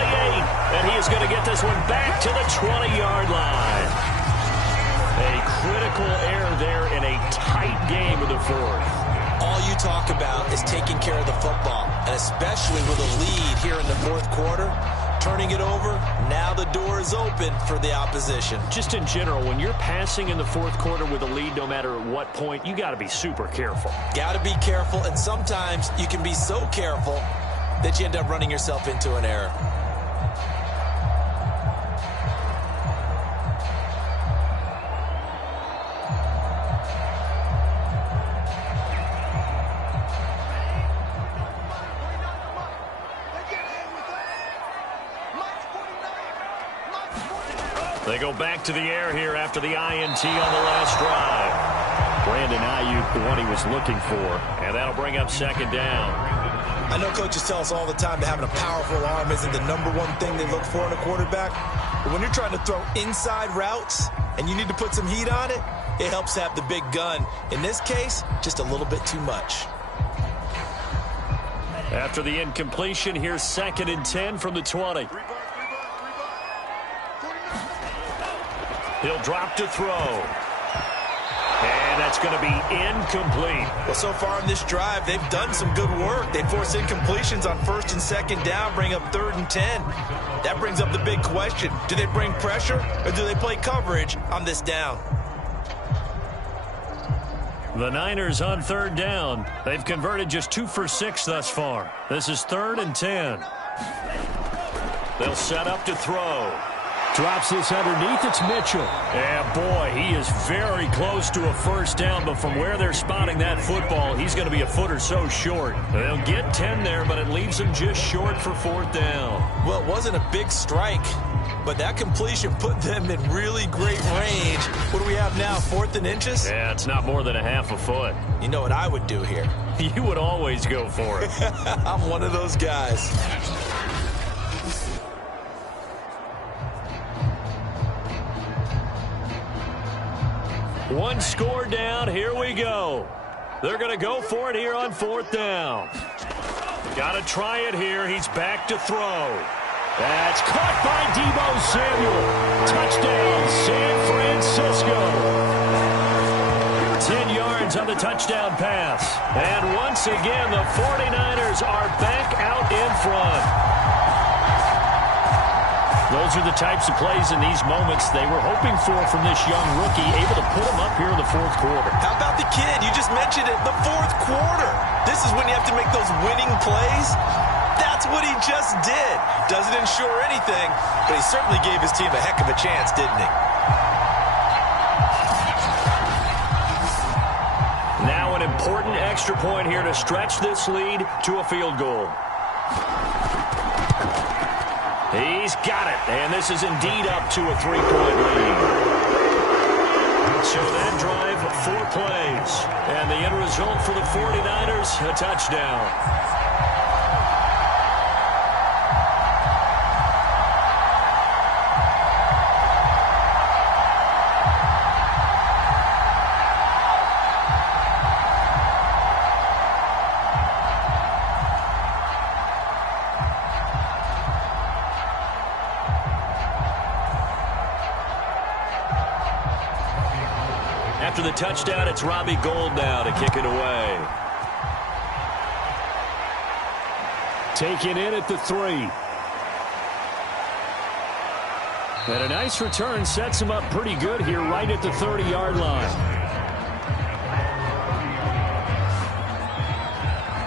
And he is going to get this one back to the 20-yard line. A critical error there in a tight game of the 4th. All you talk about is taking care of the football, and especially with a lead here in the 4th quarter, turning it over, now the door is open for the opposition. Just in general, when you're passing in the 4th quarter with a lead, no matter at what point, you got to be super careful. Got to be careful, and sometimes you can be so careful that you end up running yourself into an error. They go back to the air here after the INT on the last drive. Brandon Ayuk, the one he was looking for. And that'll bring up 2nd down. I know coaches tell us all the time that having a powerful arm isn't the #1 thing they look for in a quarterback. But when you're trying to throw inside routes and you need to put some heat on it, it helps have the big gun. In this case, just a little bit too much. After the incompletion, here's 2nd and 10 from the 20. He'll drop to throw. And that's going to be incomplete. Well, so far in this drive, they've done some good work. They force incompletions on 1st and 2nd down, bring up 3rd and 10. That brings up the big question. Do they bring pressure or do they play coverage on this down? The Niners on 3rd down. They've converted just 2 for 6 thus far. This is 3rd and 10. They'll set up to throw. Drops this underneath. It's Mitchell. Yeah, boy, he is very close to a 1st down, but from where they're spotting that football, he's going to be a foot or so short. They'll get 10 there, but it leaves them just short for 4th down. Well, it wasn't a big strike, but that completion put them in really great range. What do we have now, 4th and inches? Yeah, it's not more than a half a foot. You know what I would do here? You would always go for it. I'm one of those guys. One score down. Here we go. They're going to go for it here on 4th down. Got to try it here. He's back to throw. That's caught by Deebo Samuel. Touchdown, San Francisco. 10 yards on the touchdown pass. And once again, the 49ers are back out in front. Those are the types of plays in these moments they were hoping for from this young rookie, able to put him up here in the 4th quarter. How about the kid? You just mentioned it, the 4th quarter. This is when you have to make those winning plays. That's what he just did. Doesn't ensure anything, but he certainly gave his team a heck of a chance, didn't he? Now an important extra point here to stretch this lead to a field goal. He's got it, and this is indeed up to a 3-point lead. So that drive, 4 plays, and the end result for the 49ers, a touchdown. After the touchdown, it's Robbie Gould now to kick it away. Taken in at the 3. And a nice return sets him up pretty good here right at the 30-yard line.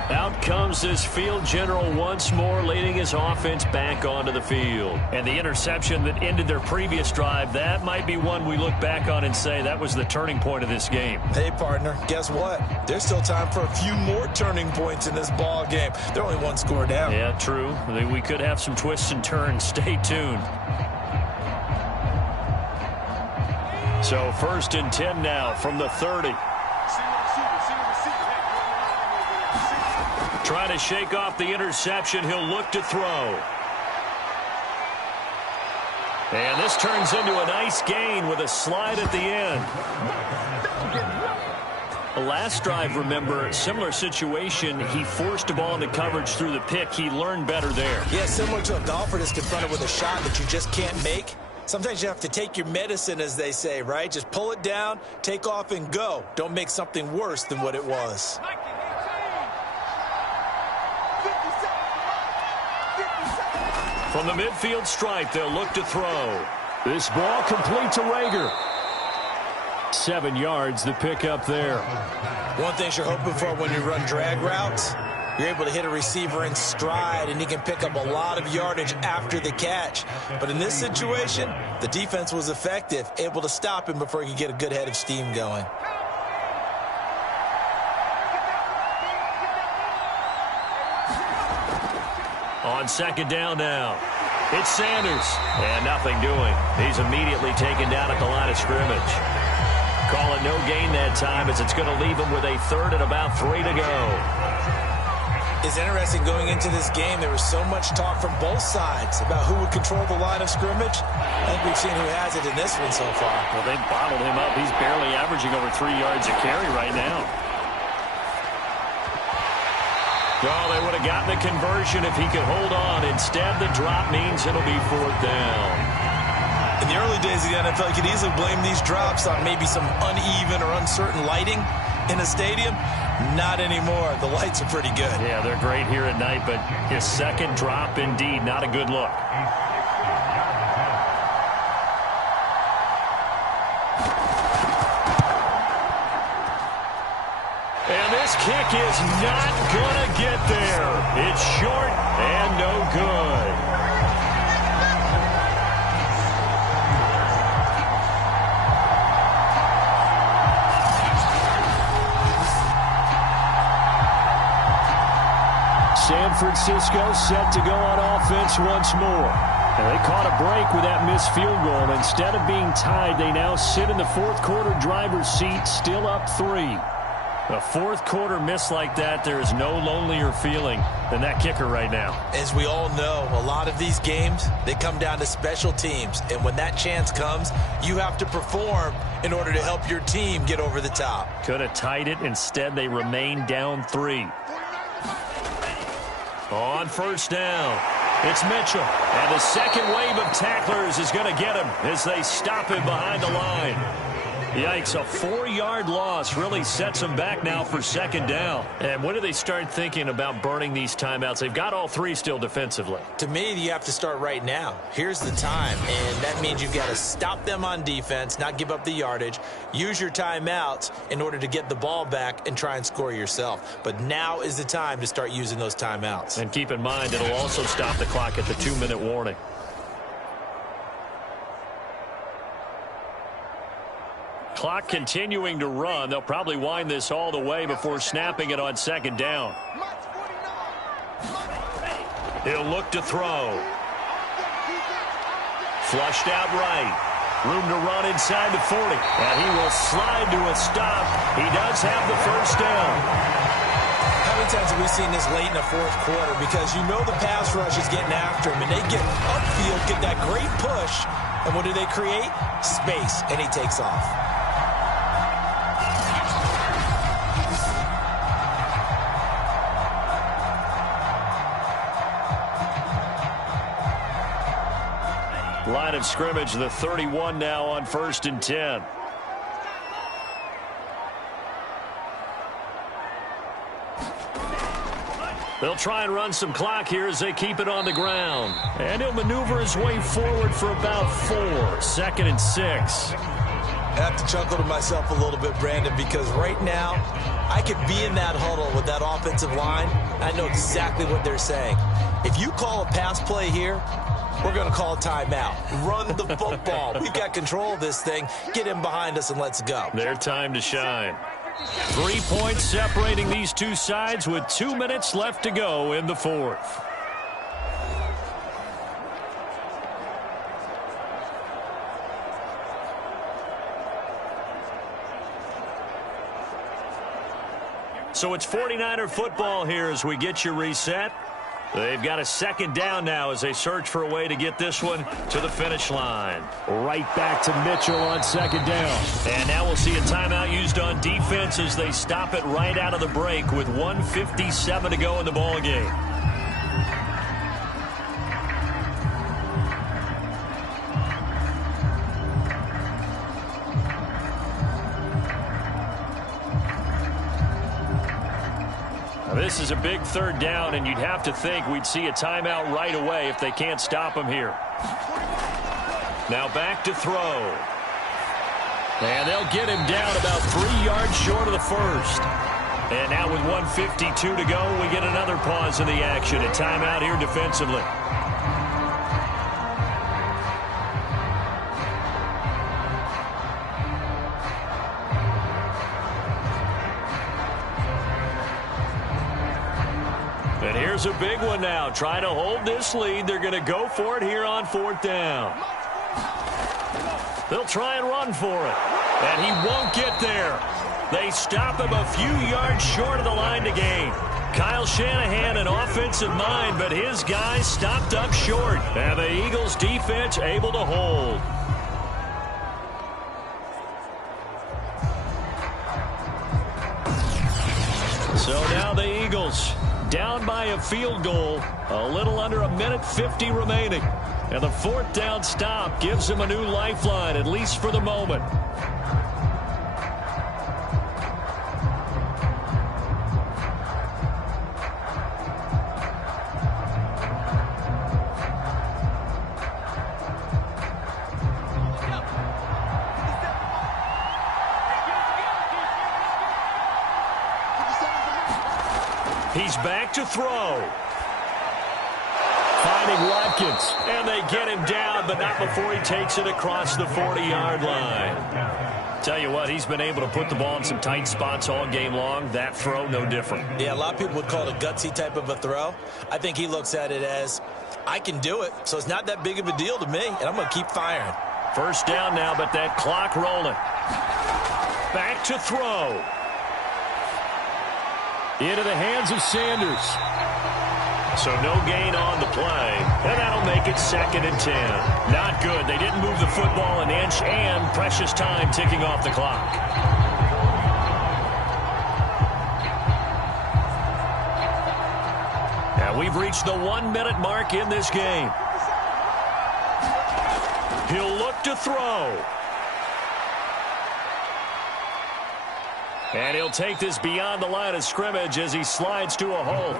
Out comes this field general once more, leading his offense back onto the field. And the interception that ended their previous drive, that might be one we look back on and say that was the turning point of this game. Hey, partner, guess what? There's still time for a few more turning points in this ball game. They're only one score down. Yeah, true. We could have some twists and turns. Stay tuned. So 1st and 10 now from the 30. Trying to shake off the interception. He'll look to throw. And this turns into a nice gain with a slide at the end. The last drive, remember, similar situation. He forced a ball into coverage through the pick. He learned better there. Yeah, similar to a golfer that's confronted with a shot that you just can't make. Sometimes you have to take your medicine, as they say, right? Just pull it down, take off, and go. Don't make something worse than what it was. From the midfield stripe, they'll look to throw. This ball complete to Rager. 7 yards, the pickup there. One thing you're hoping for when you run drag routes, you're able to hit a receiver in stride, and he can pick up a lot of yardage after the catch. But in this situation, the defense was effective, able to stop him before he could get a good head of steam going. On 2nd down now. It's Sanders. And nothing doing. He's immediately taken down at the line of scrimmage. Call it no gain that time, as it's going to leave him with a 3rd and about 3 to go. It's interesting going into this game. There was so much talk from both sides about who would control the line of scrimmage. I think we've seen who has it in this one so far. Well, they've bottled him up. He's barely averaging over 3 yards a carry right now. Oh, they would have gotten the conversion if he could hold on. Instead, the drop means it'll be 4th down. In the early days of the NFL, you could easily blame these drops on maybe some uneven or uncertain lighting in a stadium. Not anymore. The lights are pretty good. Yeah, they're great here at night, but his 2nd drop, indeed, not a good look. And this kick is not going to get there. It's short and no good. San Francisco set to go on offense once more. And they caught a break with that missed field goal. And instead of being tied, they now sit in the 4th quarter driver's seat, still up 3. A 4th quarter miss like that, there is no lonelier feeling than that kicker right now. As we all know, a lot of these games, they come down to special teams. And when that chance comes, you have to perform in order to help your team get over the top. Could have tied it. Instead, they remain down 3. On 1st down, it's Mitchell. And the 2nd wave of tacklers is going to get him as they stop him behind the line. Yikes, a 4-yard loss really sets them back now for 2nd down. And when do they start thinking about burning these timeouts? They've got all 3 still defensively. To me, you have to start right now. Here's the time, and that means you've got to stop them on defense, not give up the yardage, use your timeouts in order to get the ball back and try and score yourself. But now is the time to start using those timeouts. And keep in mind, it'll also stop the clock at the 2-minute warning. Clock continuing to run. They'll probably wind this all the way before snapping it on 2nd down. He'll look to throw. Flushed out right. Room to run inside the 40. And he will slide to a stop. He does have the 1st down. How many times have we seen this late in the 4th quarter? Because you know the pass rush is getting after him, and they get upfield, get that great push, and what do they create? Space, and he takes off. Line of scrimmage, the 31 now on 1st and 10. They'll try and run some clock here as they keep it on the ground. And he'll maneuver his way forward for about 4. 2nd and 6. I have to chuckle to myself a little bit, Brandon, because right now I could be in that huddle with that offensive line. I know exactly what they're saying. If you call a pass play here, we're going to call a timeout. Run the football. We've got control of this thing. Get him behind us and let's go. Their time to shine. 3 points separating these two sides with 2 minutes left to go in the 4th. So it's 49er football here as we get you reset. They've got a 2nd down now as they search for a way to get this one to the finish line. Right back to Mitchell on 2nd down. And now we'll see a timeout used on defense as they stop it right out of the break with 1:57 to go in the ball game. This is a big 3rd down, and you'd have to think we'd see a timeout right away if they can't stop him here. Now back to throw. And they'll get him down about 3 yards short of the 1st. And now with 1:52 to go, we get another pause in the action. A timeout here defensively. And here's a big one now. Trying to hold this lead. They're going to go for it here on 4th down. They'll try and run for it. And he won't get there. They stop him a few yards short of the line to gain. Kyle Shanahan, an offensive mind, but his guys stopped up short. And the Eagles defense able to hold. So now the Eagles down by a field goal, a little under 1:50 remaining. And the 4th down stop gives him a new lifeline, at least for the moment. He's back to throw. Finding Watkins. And they get him down, but not before he takes it across the 40-yard line. Tell you what, he's been able to put the ball in some tight spots all game long. That throw, no different. Yeah, a lot of people would call it a gutsy type of a throw. I think he looks at it as, I can do it, so it's not that big of a deal to me, and I'm going to keep firing. 1st down now, but that clock rolling. Back to throw. Into the hands of Sanders. So no gain on the play. And that'll make it 2nd and 10. Not good. They didn't move the football an inch, and precious time ticking off the clock. And we've reached the 1-minute mark in this game. He'll look to throw. And he'll take this beyond the line of scrimmage as he slides to a hole.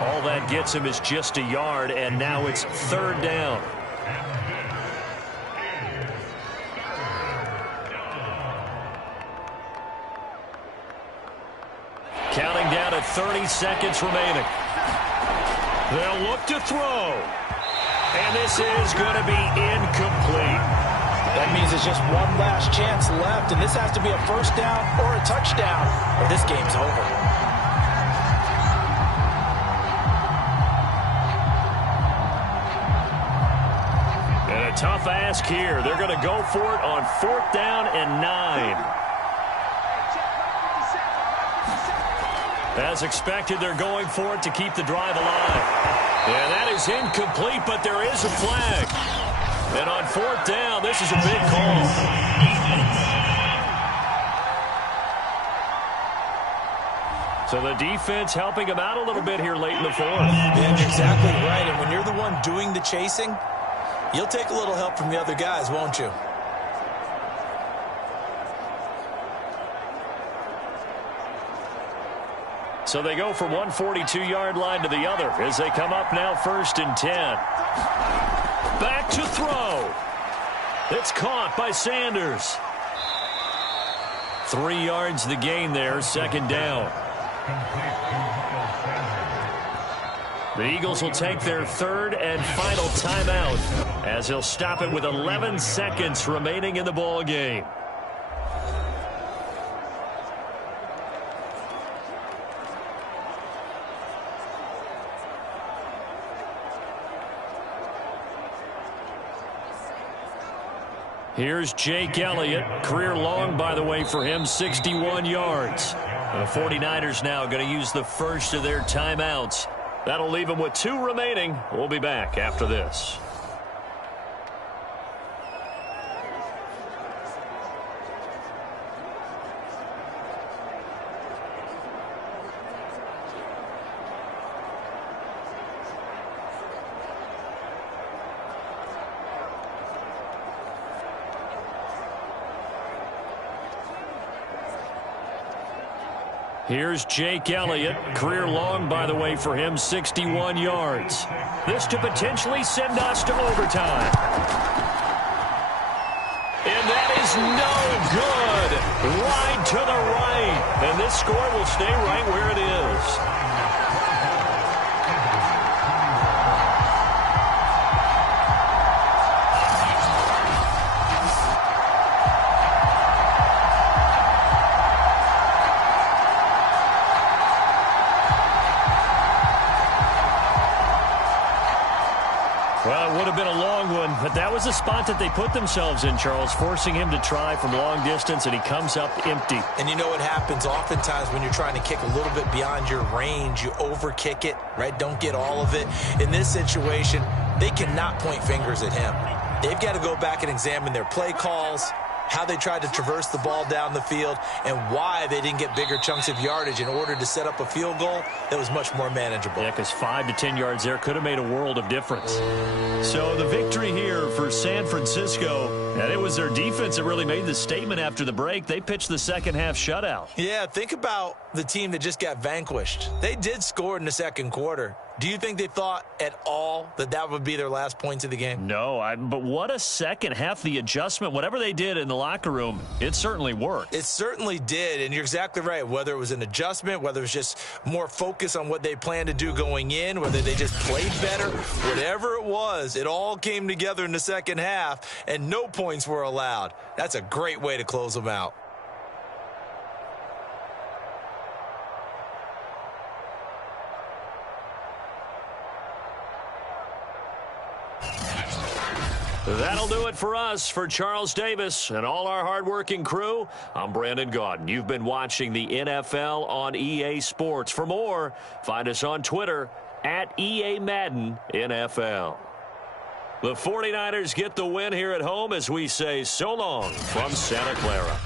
All that gets him is just a yard, and now it's 3rd down. Counting down to 30 seconds remaining. They'll look to throw. And this is going to be incomplete. That means there's just one last chance left, and this has to be a 1st down or a touchdown, or this game's over. And a tough ask here. They're going to go for it on 4th down and 9. As expected, they're going for it to keep the drive alive. Yeah, that is incomplete, but there is a flag. And on 4th down, this is a big call. So the defense helping him out a little bit here late in the 4th. Yeah, you're exactly right. And when you're the one doing the chasing, you'll take a little help from the other guys, won't you? So they go from one 42-yard line to the other as they come up now 1st and 10. Back to throw. It's caught by Sanders. 3 yards the gain there, 2nd down. The Eagles will take their 3rd and final timeout as they'll stop it with 11 seconds remaining in the ball game. Here's Jake Elliott. Career long, by the way, for him, 61 yards. The 49ers now going to use the first of their timeouts. That'll leave them with 2 remaining. We'll be back after this. Here's Jake Elliott. Career long, by the way, for him, 61 yards. This to potentially send us to overtime. And that is no good. Wide to the right. And this score will stay right where it is. Well, it would have been a long one, but that was the spot that they put themselves in, Charles, forcing him to try from long distance, and he comes up empty. And you know what happens oftentimes when you're trying to kick a little bit beyond your range, you overkick it, right? Don't get all of it. In this situation, they cannot point fingers at him. They've got to go back and examine their play calls, how they tried to traverse the ball down the field, and why they didn't get bigger chunks of yardage in order to set up a field goal that was much more manageable. Yeah, because 5 to 10 yards there could have made a world of difference. So the victory here for San Francisco, and it was their defense that really made the statement after the break. They pitched the second half shutout. Yeah, think about the team that just got vanquished. They did score in the second quarter. Do you think they thought at all that that would be their last points of the game? No, but what a second half. The adjustment, whatever they did in the locker room, it certainly worked. It certainly did, and you're exactly right. Whether it was an adjustment, whether it was just more focus on what they planned to do going in, whether they just played better, whatever it was, it all came together in the second half, and no points were allowed. That's a great way to close them out. That'll do it for us. For Charles Davis and all our hardworking crew, I'm Brandon Gaudin. You've been watching the NFL on EA Sports. For more, find us on Twitter at EA Madden NFL. The 49ers get the win here at home as we say so long from Santa Clara.